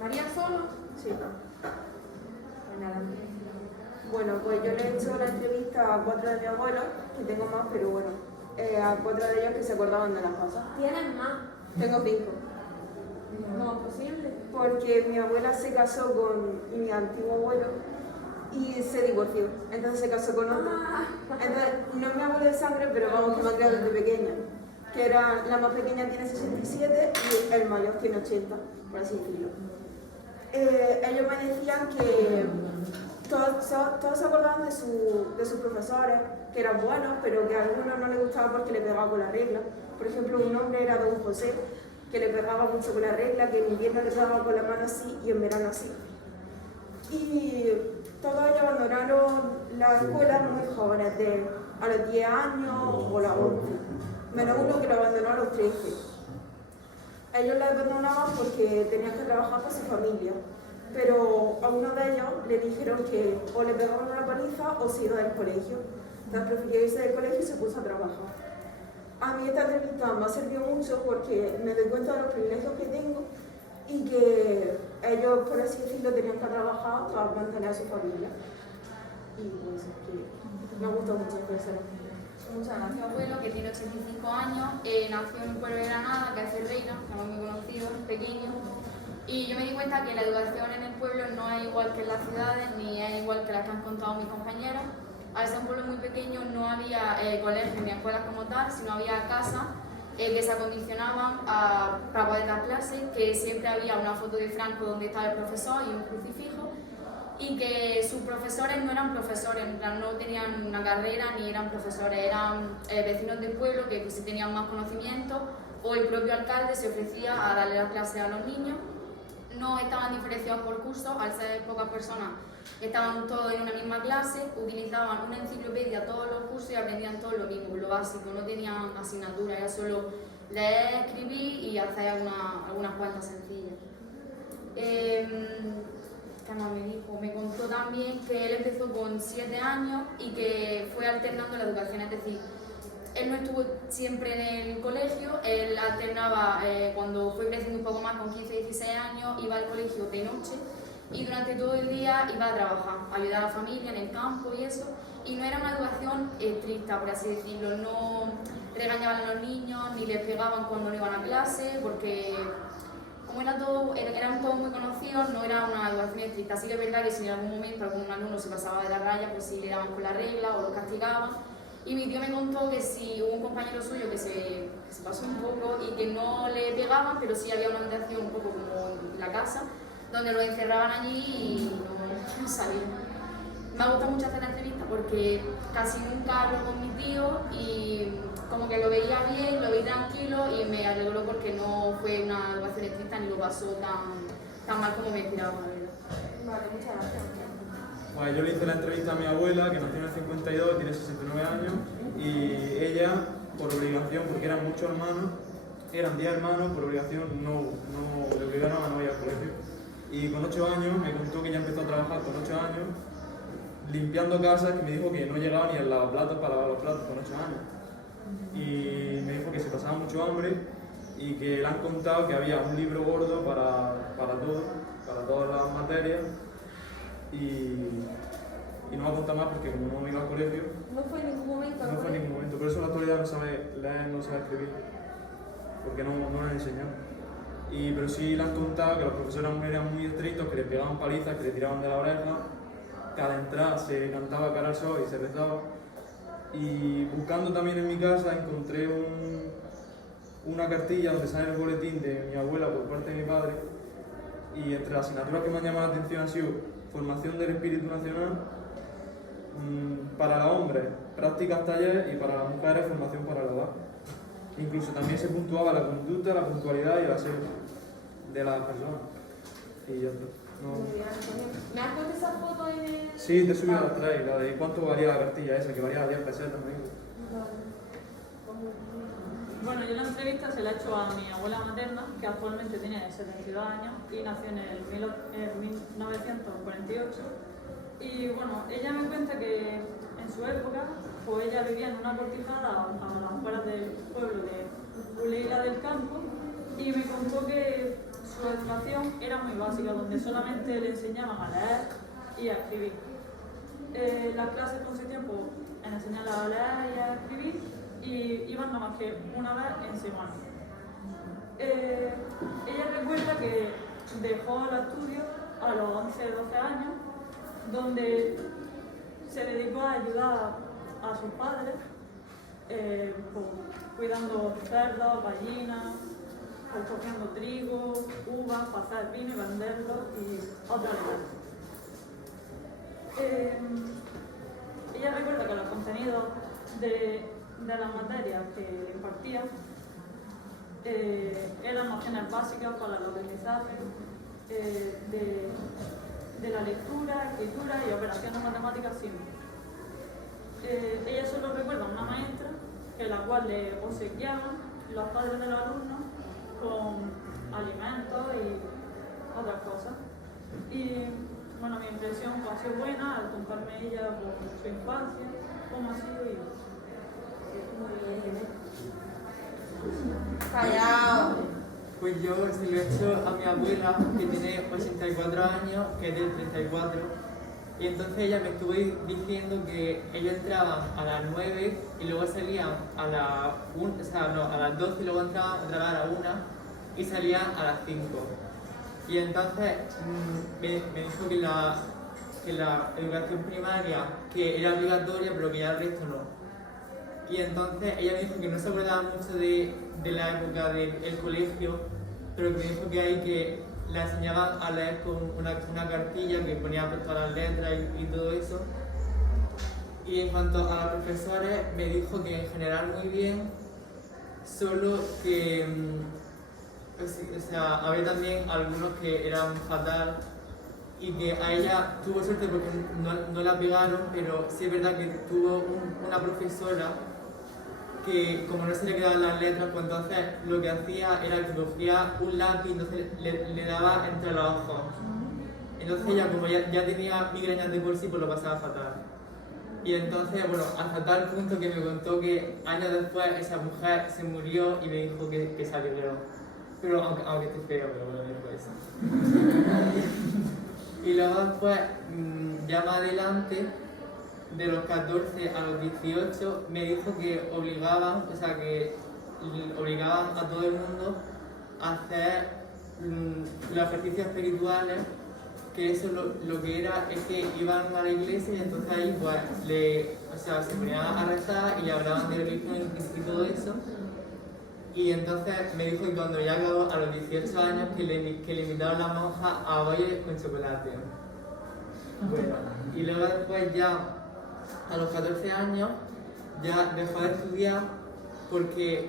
¿María solo? Sí. Pues nada. Bueno, pues yo le he hecho la entrevista a 4 de mis abuelos, que tengo más, pero bueno, a 4 de ellos que se acordaban de las cosas. ¿Tienes más? Tengo 5. No, posible. Porque mi abuela se casó con mi antiguo abuelo y se divorció, entonces se casó con otro. Entonces, no es mi abuelo de sangre, pero vamos, que me ha criado desde pequeña. Que era, la más pequeña tiene 67 y el mayor tiene 80, por así decirlo. Ellos me decían que todos se acordaban de sus profesores, que eran buenos, pero que a algunos no les gustaba porque le pegaba con la regla. Por ejemplo, un hombre era don José, que le pegaba mucho con la regla, que en invierno le pegaba con la mano así y en verano así. Y todos ellos abandonaron la escuela muy jóvenes, a los 10 años o a los 11, menos uno que lo abandonó a los 13. Ellos la abandonaban porque tenían que trabajar con su familia, pero a uno de ellos le dijeron que o le pegaban una paliza o se iba del colegio. Entonces prefirió irse del colegio y se puso a trabajar. A mí esta entrevista me ha servido mucho porque me doy cuenta de los privilegios que tengo y que ellos, por así decirlo, tenían que trabajar para mantener a su familia. Y pues que me ha gustado mucho hacerlo. Muchas gracias. Mi abuelo, que tiene 85 años, nació en un pueblo de Granada, que es Ferreira, que no es muy conocido, pequeño. Y yo me di cuenta que la educación en el pueblo no es igual que en las ciudades, ni es igual que las que han contado mis compañeros. Al ser un pueblo muy pequeño no había colegios ni escuelas como tal, sino había casas que se acondicionaban para poder dar clases, que siempre había una foto de Franco donde estaba el profesor y un crucifijo, y que sus profesores no eran profesores, en plan, no tenían una carrera ni eran profesores, eran vecinos del pueblo que pues, sí tenían más conocimiento, o el propio alcalde se ofrecía a darle las clases a los niños. No estaban diferenciados por cursos, al ser pocas personas estaban todos en una misma clase, utilizaban una enciclopedia todos los cursos y aprendían todo lo mismo, lo básico, no tenían asignaturas, era solo leer, escribir y hacer algunas cuantas sencillas. ¿Qué más me dijo? Me contó también que él empezó con 7 años y que fue alternando la educación, es decir, él no estuvo siempre en el colegio, él alternaba cuando fue creciendo un poco más, con 15, 16 años, iba al colegio de noche y durante todo el día iba a trabajar, a ayudar a la familia en el campo y eso. Y no era una educación estricta, por así decirlo, no regañaban a los niños ni les pegaban cuando no iban a clase, porque como eran todos muy conocidos, no era una educación estricta. Así que es verdad que si en algún momento algún alumno se pasaba de la raya, pues sí le daban con la regla o lo castigaban. Y mi tío me contó que si hubo un compañero suyo que se pasó un poco y que no le pegaban, pero sí había una habitación un poco como en la casa, donde lo encerraban allí y no salían. Me ha gustado mucho hacer la entrevista porque casi nunca hablo con mi tío y como que lo veía bien, lo vi tranquilo y me alegró porque no fue una educación estricta ni lo pasó tan mal como me esperaba, la verdad. Vale, muchas gracias. Bueno, yo le hice la entrevista a mi abuela, que nació en el 52, tiene 69 años, y ella, por obligación, porque eran muchos hermanos, eran 10 hermanos, por obligación no le obligaron a no ir al colegio. Y con 8 años me contó que ya empezó a trabajar con 8 años, limpiando casas, que me dijo que no llegaba ni a lavar platos para lavar los platos con 8 años. Y me dijo que se pasaba mucho hambre y que le han contado que había un libro gordo para todo, para todas las materias. Y no va a contar más porque como no iba al colegio, No fue en ningún momento. no fue en ningún momento. Por eso en la actualidad no sabe leer, no sabe escribir, porque no le enseñaron. Pero sí le han contado que los profesores eran muy estrictos, que le pegaban palizas, que le tiraban de la oreja, que al entrar se cantaba cara al sol y se rezaba. Y buscando también en mi casa encontré una cartilla donde sale el boletín de mi abuela por parte de mi padre, y entre las asignaturas que me han llamado la atención han sido formación del espíritu nacional, para los hombres prácticas talleres y para las mujeres formación para el hogar. Incluso también se puntuaba la conducta, la puntualidad y el aseo de las personas. Y ya está. ¿Me has puesto esa foto en el...? Sí, te subí a las 3, la de cuánto valía la cartilla esa, que valía 10 pesetas, me dijo. Bueno, yo la entrevista se la he hecho a mi abuela materna, que actualmente tiene 72 años y nació en el 1948. Y bueno, ella me cuenta que en su época, pues ella vivía en una cortijada a las afueras del pueblo de Uleila del Campo, y me contó que su educación era muy básica, donde solamente le enseñaban a leer y a escribir. Las clases consistían en enseñarle a leer y a escribir, y iban nada más que una vez en semana. Ella recuerda que dejó el estudio a los 11-12 años, donde se dedicó a ayudar a sus padres, cuidando cerdos, gallinas, cogiendo trigo, uvas para hacer vino y venderlo y otros alimentos. Ella recuerda que los contenidos de las materias que le impartían eran nociones básicas para el aprendizaje de la lectura, escritura y operaciones matemáticas simples. Ella solo recuerda a una maestra que la cual le obsequiaban los padres de los alumnos con alimentos y otras cosas. Y bueno, mi impresión ha sido buena al contarme ella por su infancia, cómo ha sido y Callao. Pues yo se lo he hecho a mi abuela, que tiene 84 años, que es del 34, y entonces ella me estuvo diciendo que ellos entraban a las 9 y luego salían a las 1, o sea, no, a las 12 y luego entraban otra vez a la 1 y salían a las 5. Y entonces me dijo que la educación primaria, que era obligatoria, pero que ya el resto no. Y entonces ella me dijo que no se acordaba mucho de la época del colegio, pero que me dijo que ahí que la enseñaban a leer con una cartilla que ponía pues, todas las letras y todo eso. Y en cuanto a los profesores, me dijo que en general muy bien, solo que o sea, había también algunos que eran fatal y que a ella tuvo suerte porque no la pegaron, pero sí es verdad que tuvo una profesora que como no se le quedaban las letras, pues entonces lo que hacía era que cogía un lápiz y entonces le daba entre los ojos. Entonces ella, como ya tenía migrañas de por sí, pues lo pasaba fatal. Y entonces, bueno, hasta tal punto que me contó que años después esa mujer se murió y me dijo que se alegró. Pero aunque esté feo, pero bueno, me dijo eso. Y luego después, ya más adelante, de los 14 a los 18, me dijo que obligaban a todo el mundo a hacer los ejercicios espirituales que eso lo que era es que iban a la iglesia y entonces ahí pues se ponían a rezar y hablaban de religión y todo eso. Y entonces me dijo que cuando ya acabó a los 18 años que le invitaron a la monja a bailes con chocolate. Bueno, y luego después ya a los 14 años ya dejó de estudiar porque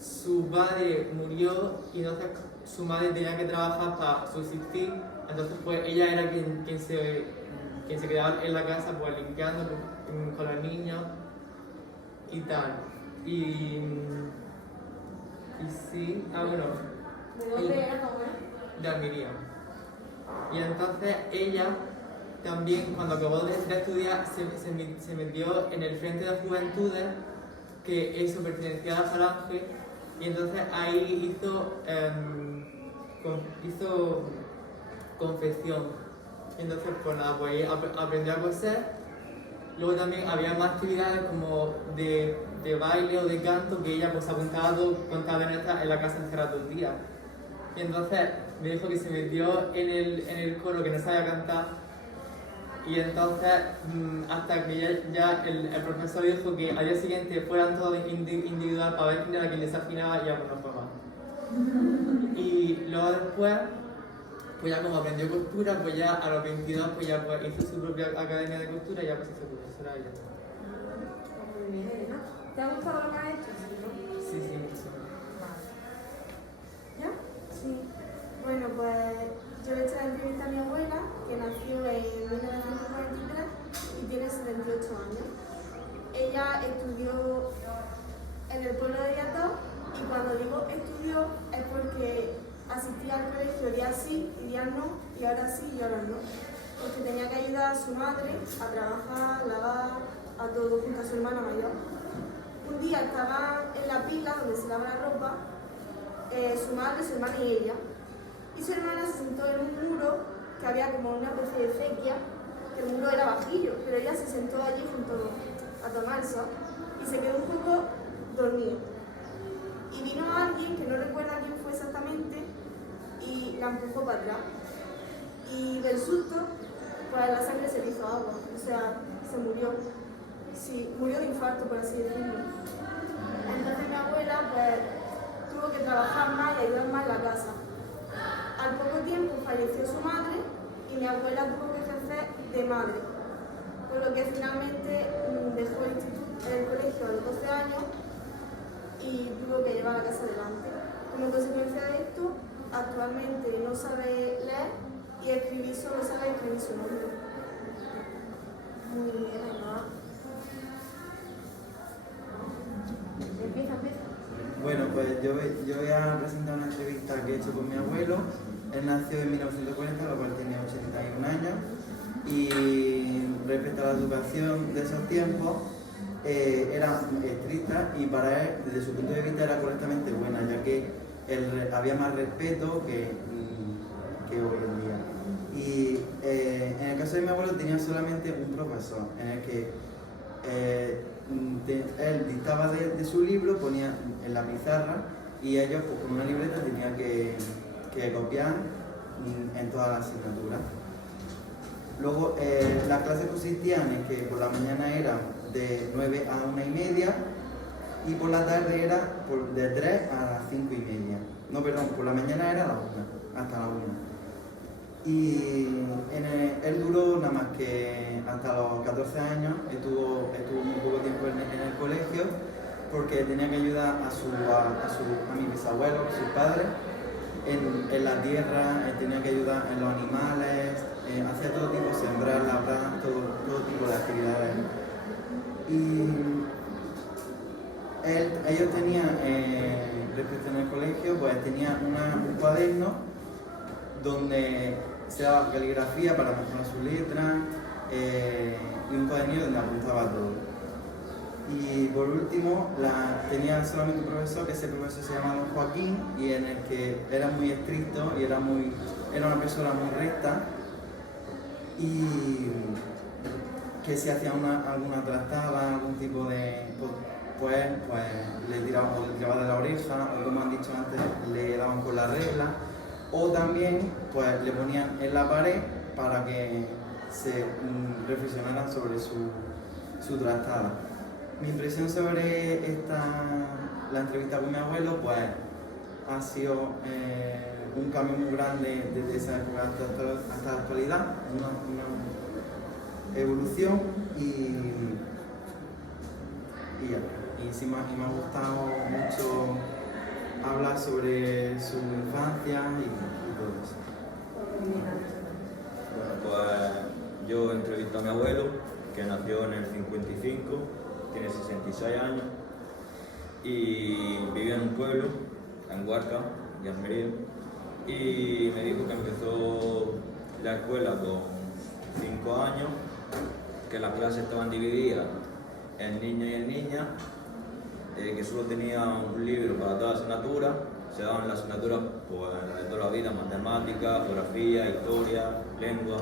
su padre murió y entonces su madre tenía que trabajar para subsistir. Entonces pues ella era quien se quedaba en la casa pues limpiando con los niños y tal. Y sí, bueno. ¿De dónde era tu abuela? De Almería. Y entonces ella también cuando acabó de estudiar se metió en el Frente de Juventudes, que eso pertenecía a la Falange, y entonces ahí hizo confección. Entonces pues nada, pues ahí aprendió a coser. Luego también había más actividades como de baile o de canto que ella pues apuntaba en la casa encerrada todo el día. Y entonces me dijo que se metió en el coro que no sabía cantar. Y entonces hasta que ya el profesor dijo que al día siguiente fueran todos individual para ver quién era quien desafinaba y ya pues no fue más. Y luego después, pues ya como aprendió costura, pues ya a los 22 pues ya pues hizo su propia academia de costura y ya pues hizo profesora y ya está. Muy bien, ¿no? ¿Te ha gustado lo que has hecho? Sí, mucho. ¿Ya? Sí. Bueno, pues yo le he hecho la entrevista a mi abuela, que nació en 1943 y tiene 78 años. Ella estudió en el pueblo de Viató, y cuando digo estudió es porque asistía al colegio días sí y días no, y ahora sí y ahora no. Porque tenía que ayudar a su madre a trabajar, lavar, a todo junto a su hermana mayor. Un día estaban en la pila donde se lava la ropa, su madre, su hermana y ella. Y su hermana se sentó en un muro que había como una especie de acequia, que el muro era bajillo, pero ella se sentó allí junto a tomar el sol y se quedó un poco dormida. Y vino alguien, que no recuerda quién fue exactamente, y la empujó para atrás. Y del susto, pues la sangre se le hizo agua, o sea, se murió. Sí, murió de infarto, por así decirlo. Entonces mi abuela, pues, tuvo que trabajar más y ayudar más en la casa. Al poco tiempo falleció su madre y mi abuela tuvo que ejercer de madre, por lo que finalmente dejó el colegio a los 12 años y tuvo que llevar la casa adelante. Como consecuencia de esto, actualmente no sabe leer y escribir, solo sabe escribir su nombre. Muy bien, ¿no? Empieza. Bueno, pues yo voy a presentar una entrevista que he hecho con mi abuelo. Él nació en 1940, lo cual tenía 81 años. Y respecto a la educación de esos tiempos, era estricta y para él, desde su punto de vista, era correctamente buena, ya que había más respeto que hoy en día. Y en el caso de mi abuelo tenía solamente un profesor, en el que él dictaba de su libro, ponía en la pizarra y ellos pues, con una libreta tenían que copiar en todas las asignaturas. Luego las clases consistían en que por la mañana eran de 9 a 1:30 y por la tarde era de 3 a las 5:30. No, perdón, por la mañana era a las 1, hasta las 1. Y él duró nada más que hasta los 14 años, estuvo muy poco tiempo en el colegio porque tenía que ayudar a mi bisabuelo, a sus padres, en la tierra, tenía que ayudar en los animales, hacía todo tipo, sembrar, labrar, todo tipo de actividades. Y ellos tenían, respecto en el colegio, pues tenían un cuaderno donde se daba caligrafía para mejorar su letra y un cuadernillo donde apuntaba todo. Y por último, tenía solamente un profesor, que ese profesor se llamaba Don Joaquín, y en el que era muy estricto y era una persona muy recta, y que si hacía alguna trastada, algún tipo de pues le tiraba de la oreja, o como han dicho antes, le daban con la regla, o también pues le ponían en la pared para que se reflexionaran sobre su trastada. Mi impresión sobre la entrevista con mi abuelo, pues ha sido un cambio muy grande desde esa época hasta la actualidad, una evolución y ya. Y sí me ha gustado mucho hablar sobre su infancia y todo eso. Bueno, pues yo entrevisté a mi abuelo, que nació en el 55, tiene 66 años y vivía en un pueblo, en Huarca, de Almería, y me dijo que empezó la escuela con 5 años, que las clases estaban divididas en niños y en niñas, que solo tenía un libro para toda asignatura, se daban las asignaturas pues, de toda la vida, matemáticas, geografía, historia, lengua,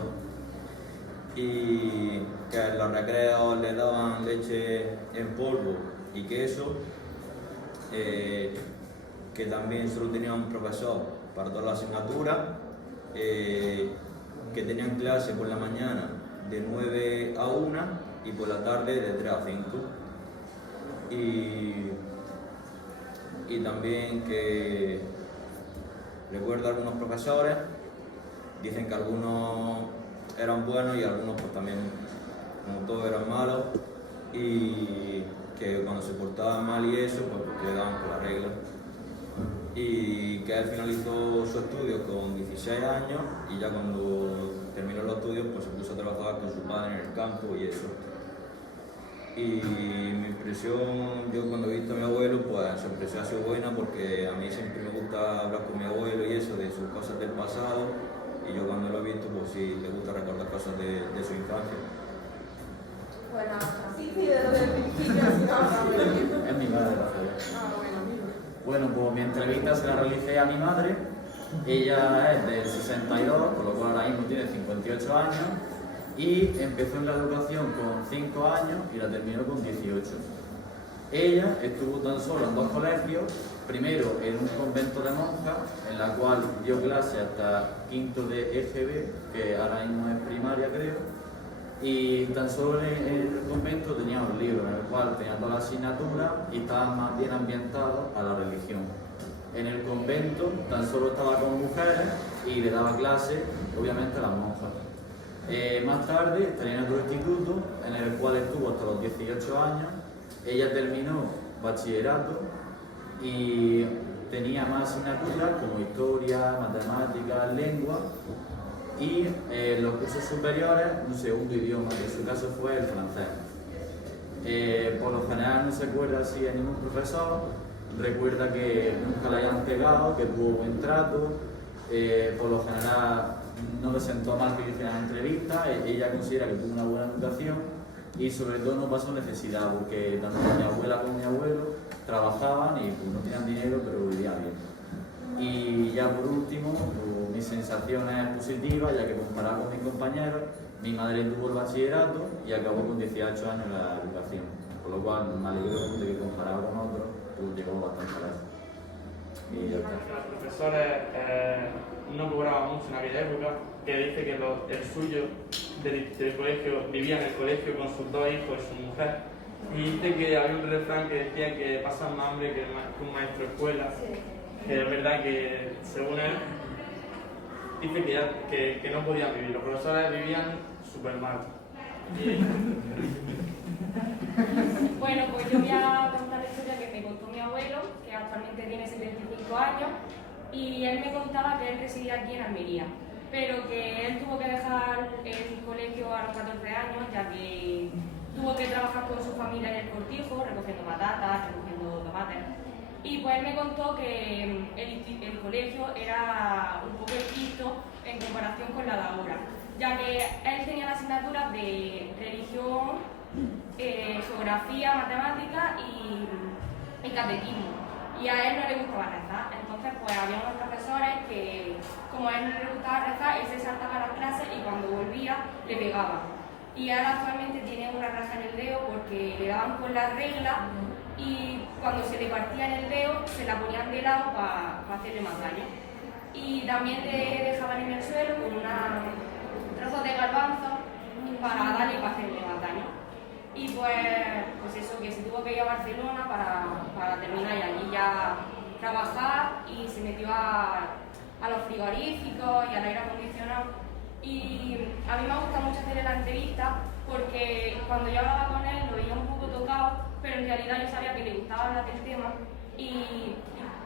y que en los recreos le daban leche en polvo y queso, que también solo tenía un profesor para todas las asignaturas, que tenían clase por la mañana de 9 a 1 y por la tarde de 3 a 5. Y también que recuerdo a algunos profesores, dicen que algunos eran buenos y algunos pues también, como todos, eran malos, y que cuando se portaban mal y eso, pues le daban por la regla. Y que él finalizó su estudio con 16 años y ya cuando terminó los estudios pues se puso a trabajar con su padre en el campo y eso. Y mi impresión, yo cuando he visto a mi abuelo, pues su impresión ha sido buena porque a mí siempre me gusta hablar con mi abuelo y eso, de sus cosas del pasado, y yo cuando lo he visto, pues sí, le gusta recordar cosas de su infancia. Bueno, sí, de lo del principio, si no, Es mi madre, Bueno, pues mi entrevista se la realicé a mi madre. Ella es del 62, por lo cual ahora mismo tiene 58 años. Y empezó en la educación con 5 años y la terminó con 18. Ella estuvo tan solo en 2 colegios, primero en un convento de monjas, en la cual dio clase hasta quinto de EGB, que ahora mismo es primaria creo, y tan solo en el convento tenía un libro en el cual tenía toda la asignatura y estaba más bien ambientado a la religión. En el convento tan solo estaba con mujeres y le daba clase, obviamente, a las monjas. Más tarde estaría en otro instituto, en el cual estuvo hasta los 18 años. Ella terminó bachillerato y tenía más asignaturas como historia, matemáticas, lengua y los cursos superiores un segundo idioma, que en su caso fue el francés. Por lo general no se acuerda así a ningún profesor, recuerda que nunca le hayan pegado, que tuvo buen trato, por lo general no le sentó mal que hiciera la entrevista, ella considera que tuvo una buena educación y sobre todo no pasó necesidad, porque tanto mi abuela como mi abuelo trabajaban y pues, no tenían dinero, pero vivían bien. Y ya por último, pues, mi sensación es positiva, ya que comparado con mis compañeros, mi madre tuvo el bachillerato y acabó con 18 años la educación, por lo cual me alegro de que comparado con otros, pues llegó bastante lejos. Y ya está. Los profesores no cobraban mucho en aquella época, que dice que el suyo del colegio vivía en el colegio con sus 2 hijos y su mujer, y dice que había un refrán que decía que pasan más hambre que un maestro de escuela, que es verdad que según él dice que no podían vivir, los profesores vivían súper mal. Bueno, pues yo voy a contar la historia que me contó mi abuelo, que actualmente tiene 75 años, y él me contaba que él residía aquí en Almería, pero que él tuvo que dejar el colegio a los 14 años, ya que tuvo que trabajar con su familia en el cortijo, recogiendo patatas, recogiendo tomates. Y pues él me contó que el colegio era un poco estricto en comparación con la de ahora, ya que él tenía las asignaturas de religión, geografía, matemática y catequismo. Y a él no le gustaba rezar, entonces pues había unos profesores que, como a él no le gustaba rezar, él se saltaba las clases y cuando volvía le pegaban. Y él actualmente tiene una raja en el dedo porque le daban con la regla y cuando se le partía en el dedo se la ponían de lado para hacerle más daño. Y también le dejaban en el suelo con una trozos de garbanzo para darle y para hacerle más daño. Y pues eso, que se tuvo que ir a Barcelona para terminar y allí ya trabajar, y se metió a los frigoríficos y al aire acondicionado. Y a mí me gusta mucho hacerle la entrevista porque cuando yo hablaba con él lo veía un poco tocado, pero en realidad yo sabía que le gustaba hablar del tema, y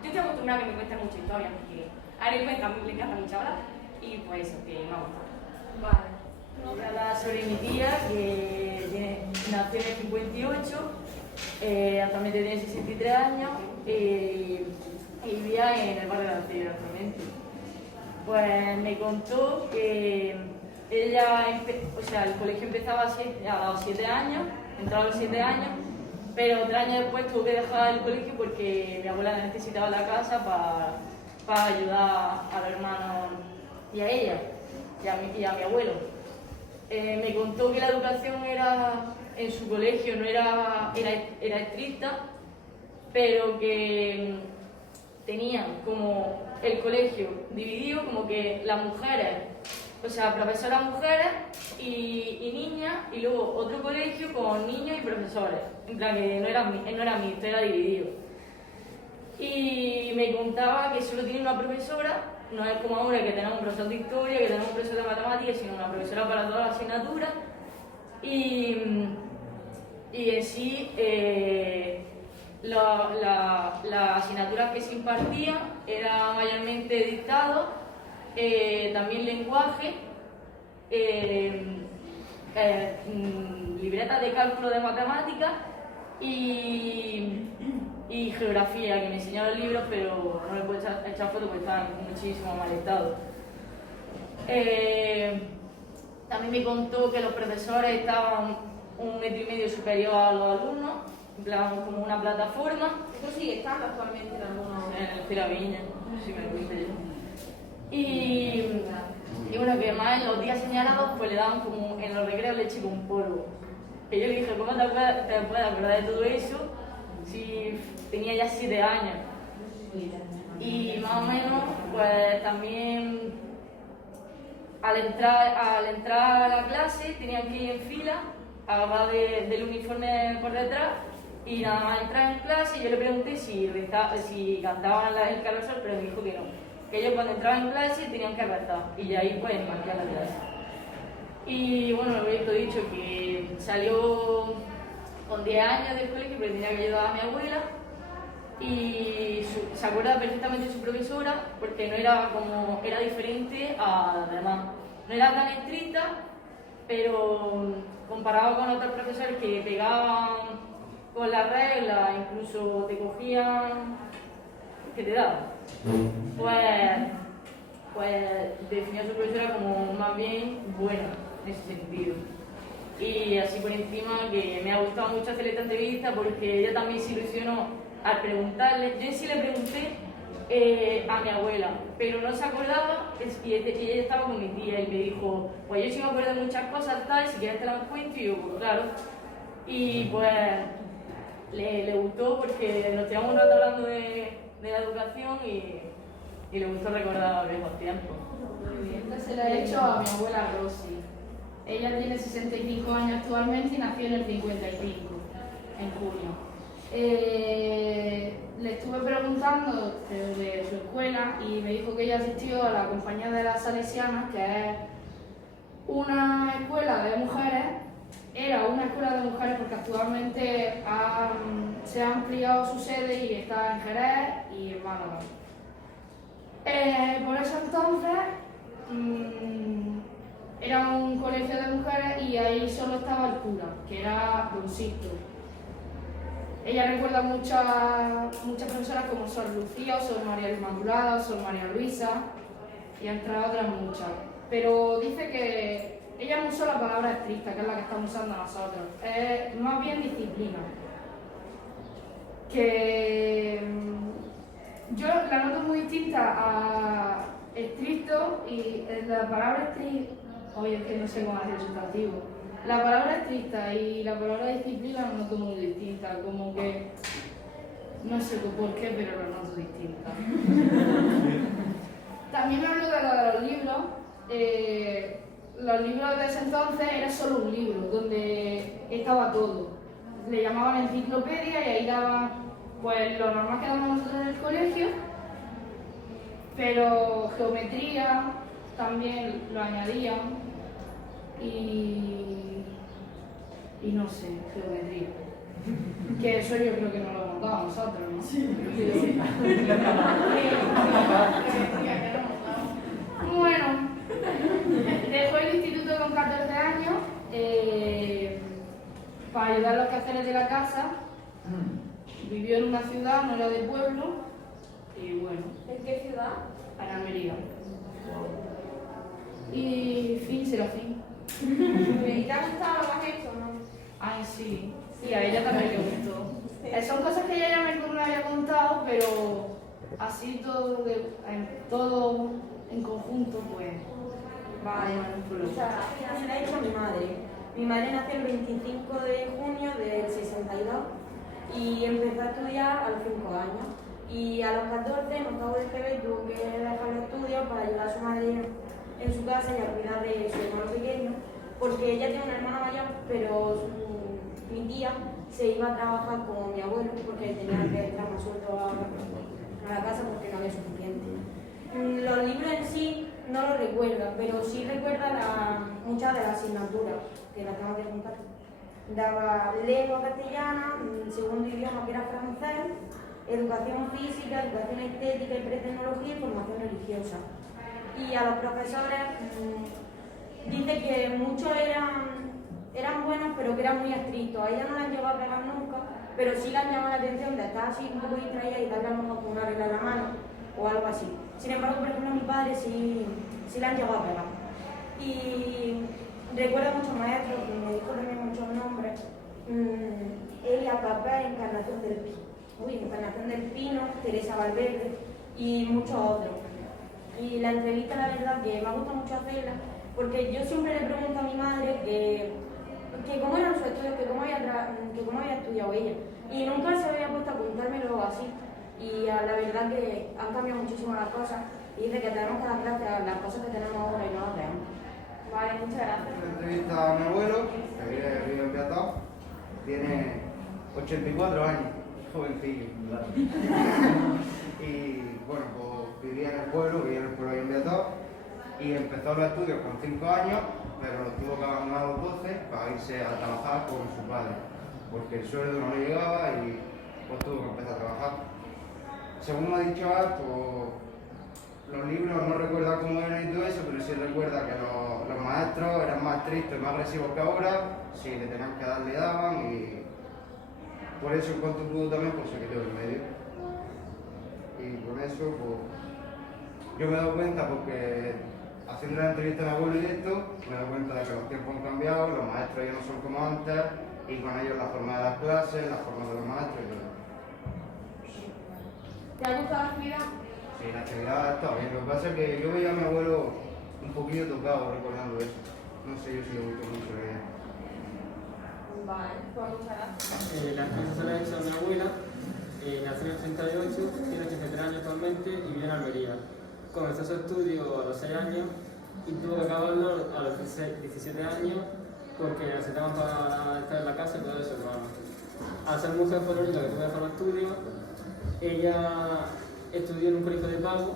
yo estoy acostumbrada a que me cuente mucha historia porque a él le encanta mucho hablar, y pues eso, que me ha gustado. Vale. Voy a hablar sobre mi tía, que nació en el 58, actualmente tiene 63 años y vivía en el barrio de la Ciudad actualmente. Pues me contó que ella, el colegio empezaba a los 7 años, entraba a los 7 años, pero 3 años después tuvo que dejar el colegio porque mi abuela necesitaba la casa para ayudar a los hermanos y a ella, y a mi abuelo. Me contó que la educación en su colegio no era estricta, pero que tenían como el colegio dividido, como que las mujeres, profesoras mujeres y niñas, y luego otro colegio con niños y profesores, en plan que no era mixto, era dividido. Y me contaba que solo tiene una profesora, no es como ahora que tenemos un profesor de historia, que tenemos un profesor de matemáticas, sino una profesora para todas las asignaturas. Y en sí, las asignaturas que se impartían eran mayormente dictado, también lenguaje, libretas de cálculo de matemáticas y geografía, que me enseñaron los libros, pero no le puedo echar fotos porque estaban en muchísimo mal estado. También me contó que los profesores estaban 1,5 metros superior a los alumnos, en plan como una plataforma. Eso sigue estando actualmente en algunos... En el Ciraviña, si me lo cuento yo. Y bueno, que además en los días señalados pues le daban como en los recreos leche con polvo. Que yo le dije, ¿cómo te puedes acordar de todo eso si tenía ya 7 años? Y más o menos, pues también al entrar a la clase tenían que ir en fila, agarrar del uniforme por detrás, y nada más entrar en clase. Yo le pregunté si cantaban el Carlos Sol, pero me dijo que no, que ellos cuando entraban en clase tenían que rezar, y ya ahí pues marcar la clase. Y bueno, lo que he dicho, que salió con 10 años del colegio porque tenía que ayudar a mi abuela, y se acuerda perfectamente de su profesora porque era diferente a las demás. No era tan estricta, pero comparado con otros profesores que pegaban con las reglas, incluso te cogían, que te daban, pues definió a su profesora como más bien buena en ese sentido. Y así por encima, que me ha gustado mucho hacer esta entrevista porque ella también se ilusionó al preguntarle. Yo en sí le pregunté a mi abuela, pero no se acordaba, y ella estaba con mi tía y me dijo, pues yo sí me acuerdo de muchas cosas, tal, si quieres te las cuento. Y yo, pues claro. Y pues le gustó porque nos quedamos un rato hablando de la educación y le gustó recordar viejos tiempos. Muy bien. Esta se la he hecho a mi abuela Rosy. Ella tiene 65 años actualmente y nació en el 55, en junio. Le estuve preguntando de su escuela y me dijo que ella asistió a la Compañía de las Salesianas, que es una escuela de mujeres. Era una escuela de mujeres porque actualmente se ha ampliado su sede y está en Jerez y en Málaga. Por eso entonces era un colegio de mujeres y ahí solo estaba el cura, que era Don Sisto. Ella recuerda muchas profesoras como Sor Lucía, o Sor María Inmaculada, o Sor María Luisa, y entre otras muchas. Pero dice que ella no usó la palabra estricta, que es la que estamos usando nosotros, es más bien disciplina. Que yo la noto muy distinta a estricto, y la palabra estricta, oye, es que no sé cómo hacer el sustantivo. La palabra estricta y la palabra disciplina la noto muy distinta, como que no sé por qué, pero la noto distinta. También me habló de lo de los libros. los libros de ese entonces era solo un libro, donde estaba todo. Le llamaban enciclopedia y ahí daban pues lo normal que damos nosotros en el colegio, pero geometría también lo añadían y no sé, geometría. Que eso yo creo que no lo hemos dado nosotros, ¿no? Sí. Bueno, dejó el instituto con 14 años para ayudar a los quehaceres de la casa. Vivió en una ciudad, no era de pueblo, y bueno. ¿En qué ciudad? En Almería. Y fin, será fin. ¿Y te ha gustado lo que has hecho, no? Ay, sí. Sí, a ella también le gustó. Son cosas que ella ya me había contado, pero así todo, todo en conjunto, pues. Vale, se la ha hecho a mi madre. Mi madre nació el 25 de junio del 62 y empezó a estudiar a los 5 años. Y a los 14, en octavo de GB, tuvo que dejar los estudios para ayudar a su madre en su casa y a cuidar de su hermano pequeño, porque ella tiene una hermana mayor, pero mi tía se iba a trabajar con mi abuelo porque tenía que estar más suelto a la casa porque no había suficiente. Los libros en sí no los recuerda, pero sí recuerda muchas de las asignaturas que las tengo que juntar. Daba lengua castellana, segundo idioma que era francés, educación física, educación estética y pretecnología y formación religiosa. Y a los profesores dice que muchos eran buenos, pero que eran muy estrictos. A ella no la han llegado a pegar nunca, pero sí le han llamado la atención de estar así un poco distraída y darle a lo mejor con una regla en la mano o algo así. Sin embargo, por ejemplo, a mi padre sí le han llegado a pegar. Y recuerda muchos maestros, me dijo también muchos nombres. Elia Papá, Encarnación del Pino, Teresa Valverde y muchos otros. Y la entrevista, la verdad, que me ha gustado mucho hacerla, porque yo siempre le pregunto a mi madre que cómo eran sus estudios, que cómo había estudiado ella. Y nunca se había puesto a contármelo así. Y la verdad que han cambiado muchísimo las cosas. Y dice que tenemos que dar gracias a las cosas que tenemos ahora y no las veamos. Vale, muchas gracias. Una entrevista a mi abuelo, que vive de Río Empiatado. Tiene 84 años, jovencillo. Y bueno, pues vivía en el pueblo de Empiatado. Y empezó los estudios con 5 años, pero los tuvo que abandonar a los 12 para irse a trabajar con su padre, porque el sueldo no le llegaba y pues tuvo que empezar a trabajar. Según me ha dicho Al, pues los libros no recuerda cómo eran y todo eso, pero sí recuerda que los maestros eran más estrictos y más agresivos que ahora, si le tenían que dar le daban y por eso en cuanto pudo también pues se quedó en medio. Y con eso pues yo me he dado cuenta porque haciendo la entrevista a mi abuelo y esto, me doy cuenta de que los tiempos han cambiado, los maestros ya no son como antes, y con ellos la forma de las clases, la forma de los maestros y todo. ¿Te ha gustado la actividad? Sí, la actividad está bien. Lo que pasa es que yo veía a mi abuelo un poquillo tocado recordando eso. No sé yo si le gustó mucho la idea. Vale, pues muchas gracias. La entrevista se la he hecho a mi abuela, nació en el 88, tiene 83 años actualmente y vive en Almería. Comenzó su estudio a los 6 años y tuvo que acabarlo a los 17 años porque necesitaban para estar en la casa y todo eso, hermano. Al ser mujer fue lo único que tuvo que dejar los estudios. Ella estudió en un colegio de pago.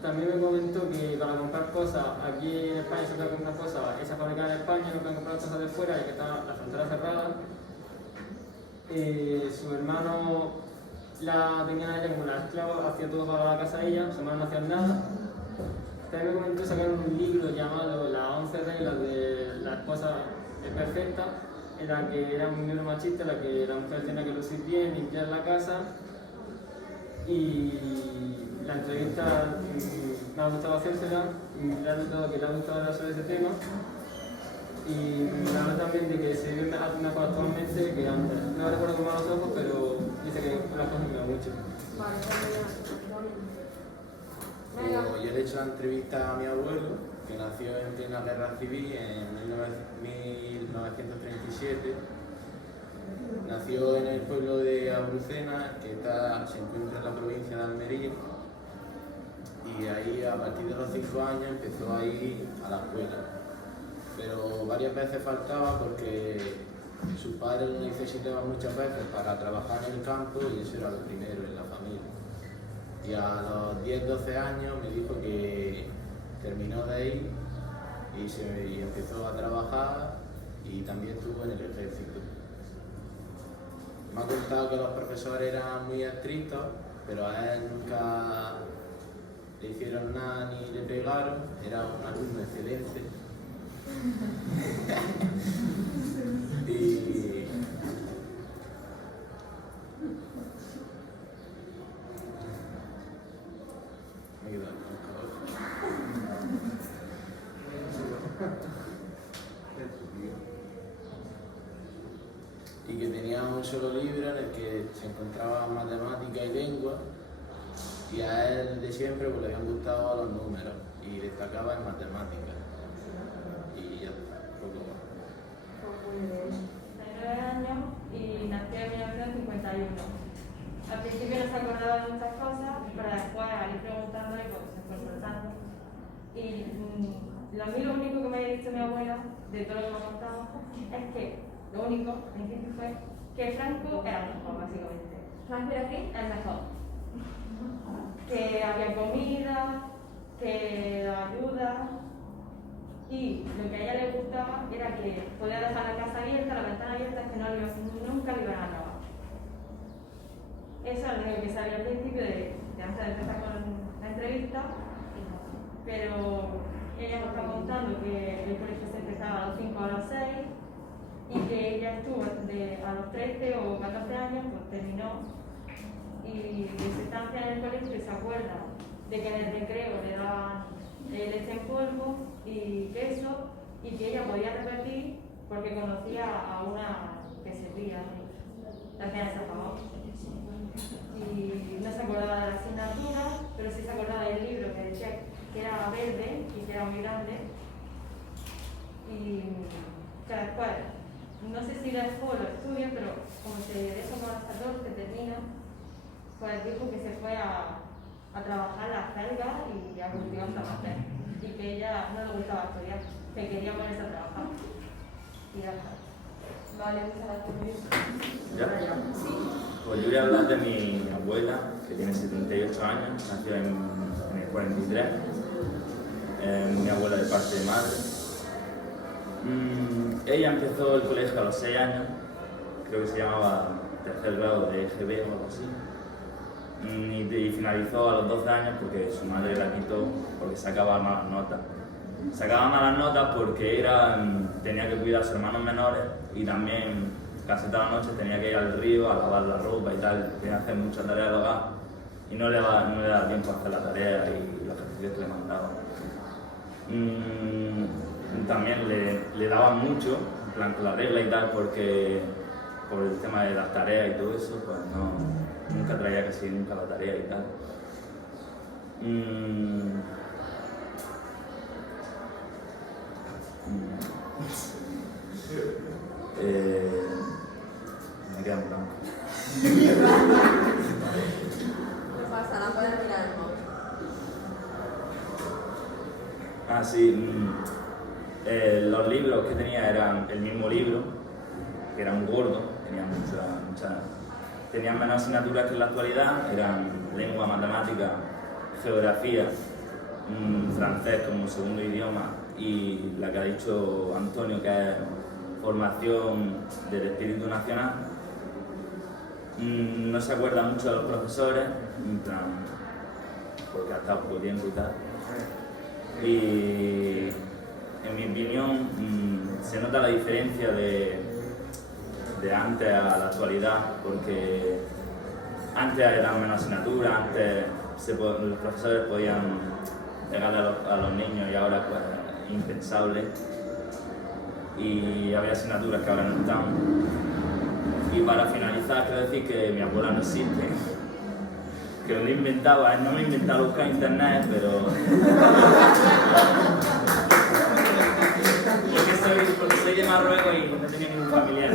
También me comentó que para comprar cosas aquí en España se puede comprar cosas hechas fabricadas en España, no pueden comprar cosas de fuera ya que está la frontera cerrada. Su hermano la tenía ella como una esclava, hacía todo para la casa de ella, su hermano no hacía nada. También me comentó sacar un libro llamado Las 11 reglas de la esposa perfecta, en la que era un libro machista, en la que la mujer tenía que lucir bien, limpiar la casa. Y la entrevista me ha gustado hacérsela, me ha gustado que le ha gustado hablar sobre ese tema. Y me habla también de que se vive mejor actualmente que antes. No recuerdo cómo a los ojos, pero dice que las cosas me dan mucho. Pues yo le he hecho la entrevista a mi abuelo, que nació en plena guerra civil en 1937. Nació en el pueblo de Abrucena, que se encuentra en la provincia de Almería. Y y ahí a partir de los 5 años empezó a ir a la escuela. Pero varias veces faltaba porque sus padres lo necesitaban muchas veces para trabajar en el campo y eso era lo primero en la familia. Y a los 10-12 años me dijo que terminó de ir y empezó a trabajar y también estuvo en el ejército. Me ha contado que los profesores eran muy estrictos, pero a él nunca le hicieron nada ni le pegaron, era un alumno excelente. Y me quedo y que tenía un solo libro en el que se encontraba matemática y lengua, y a él de siempre pues, le habían gustado los números y destacaba en matemáticas. Y ya está, poco más. 39 años y nació en 1951. Al principio no se acordaba de muchas cosas, pero después al ir preguntándole pues se fue soltando. Y a mí lo único que me había dicho mi abuela, de todo lo que me ha contado, es que lo único, al principio, fue que Franco era el mejor, básicamente. ¿Franco era qué? El mejor. Que había comida, que ayuda, y lo que a ella le gustaba era que podía dejar la casa abierta, la ventana abierta, que nunca le iban a robar. Eso era lo único que sabía al principio de antes de empezar con la entrevista, pero ella me está contando que el colegio se empezaba a los 5 o a los 6 y que ella estuvo a los 13 o 14 años, pues terminó y de su estancia en el colegio se acuerda de que en el recreo le daban leche en polvo y queso y que ella podía repetir porque conocía a una que servía, la hacían ese favor. Y no se acordaba de la asignatura, pero sí se acordaba del libro que decía que era verde y que era muy grande. Y que después, no sé si dejó los estudios, pero como se dejó con los 14, termina, pues dijo que se fue a trabajar las celdas y a cultivar tomates. Y que ella no le gustaba estudiar, que quería ponerse a trabajar. Y ya está. Vale, muchas gracias. ¿Ya? Pues yo voy a hablar de mi abuela, que tiene 78 años, nació en el 43. Mi abuela de parte de madre. Ella empezó el colegio a los 6 años, creo que se llamaba tercer grado de EGB o algo así. Y finalizó a los 12 años porque su madre la quitó porque sacaba malas notas. Sacaba malas notas porque tenía que cuidar a sus hermanos menores y también casi toda la noche tenía que ir al río a lavar la ropa y tal, tenía que hacer mucha tarea de hogar y no le daba tiempo a hacer la tarea y los ejercicios que le mandaban. También le daban mucho, en plan con la regla y tal, porque por el tema de las tareas y todo eso, pues nunca traía casi nunca la tarea y tal. Me queda en blanco. No pasa nada, puedes mirar el móvil. Ah, sí. Los libros que tenía eran el mismo libro, que era un gordo, tenían menos asignaturas que en la actualidad, eran lengua, matemática, geografía, francés como segundo idioma y la que ha dicho Antonio, que es formación del espíritu nacional. No se acuerda mucho de los profesores, en plan, porque ha estado poco tiempo y tal. Y en mi opinión se nota la diferencia de antes a la actualidad, porque antes eran menos asignaturas, antes los profesores podían pegarle a los niños y ahora pues impensable. Y había asignaturas que ahora no están. Y para finalizar quiero decir que mi abuela no existe, que lo he inventado, no me he inventado buscar en internet, pero porque soy de Marruecos y no tenía ningún familiar.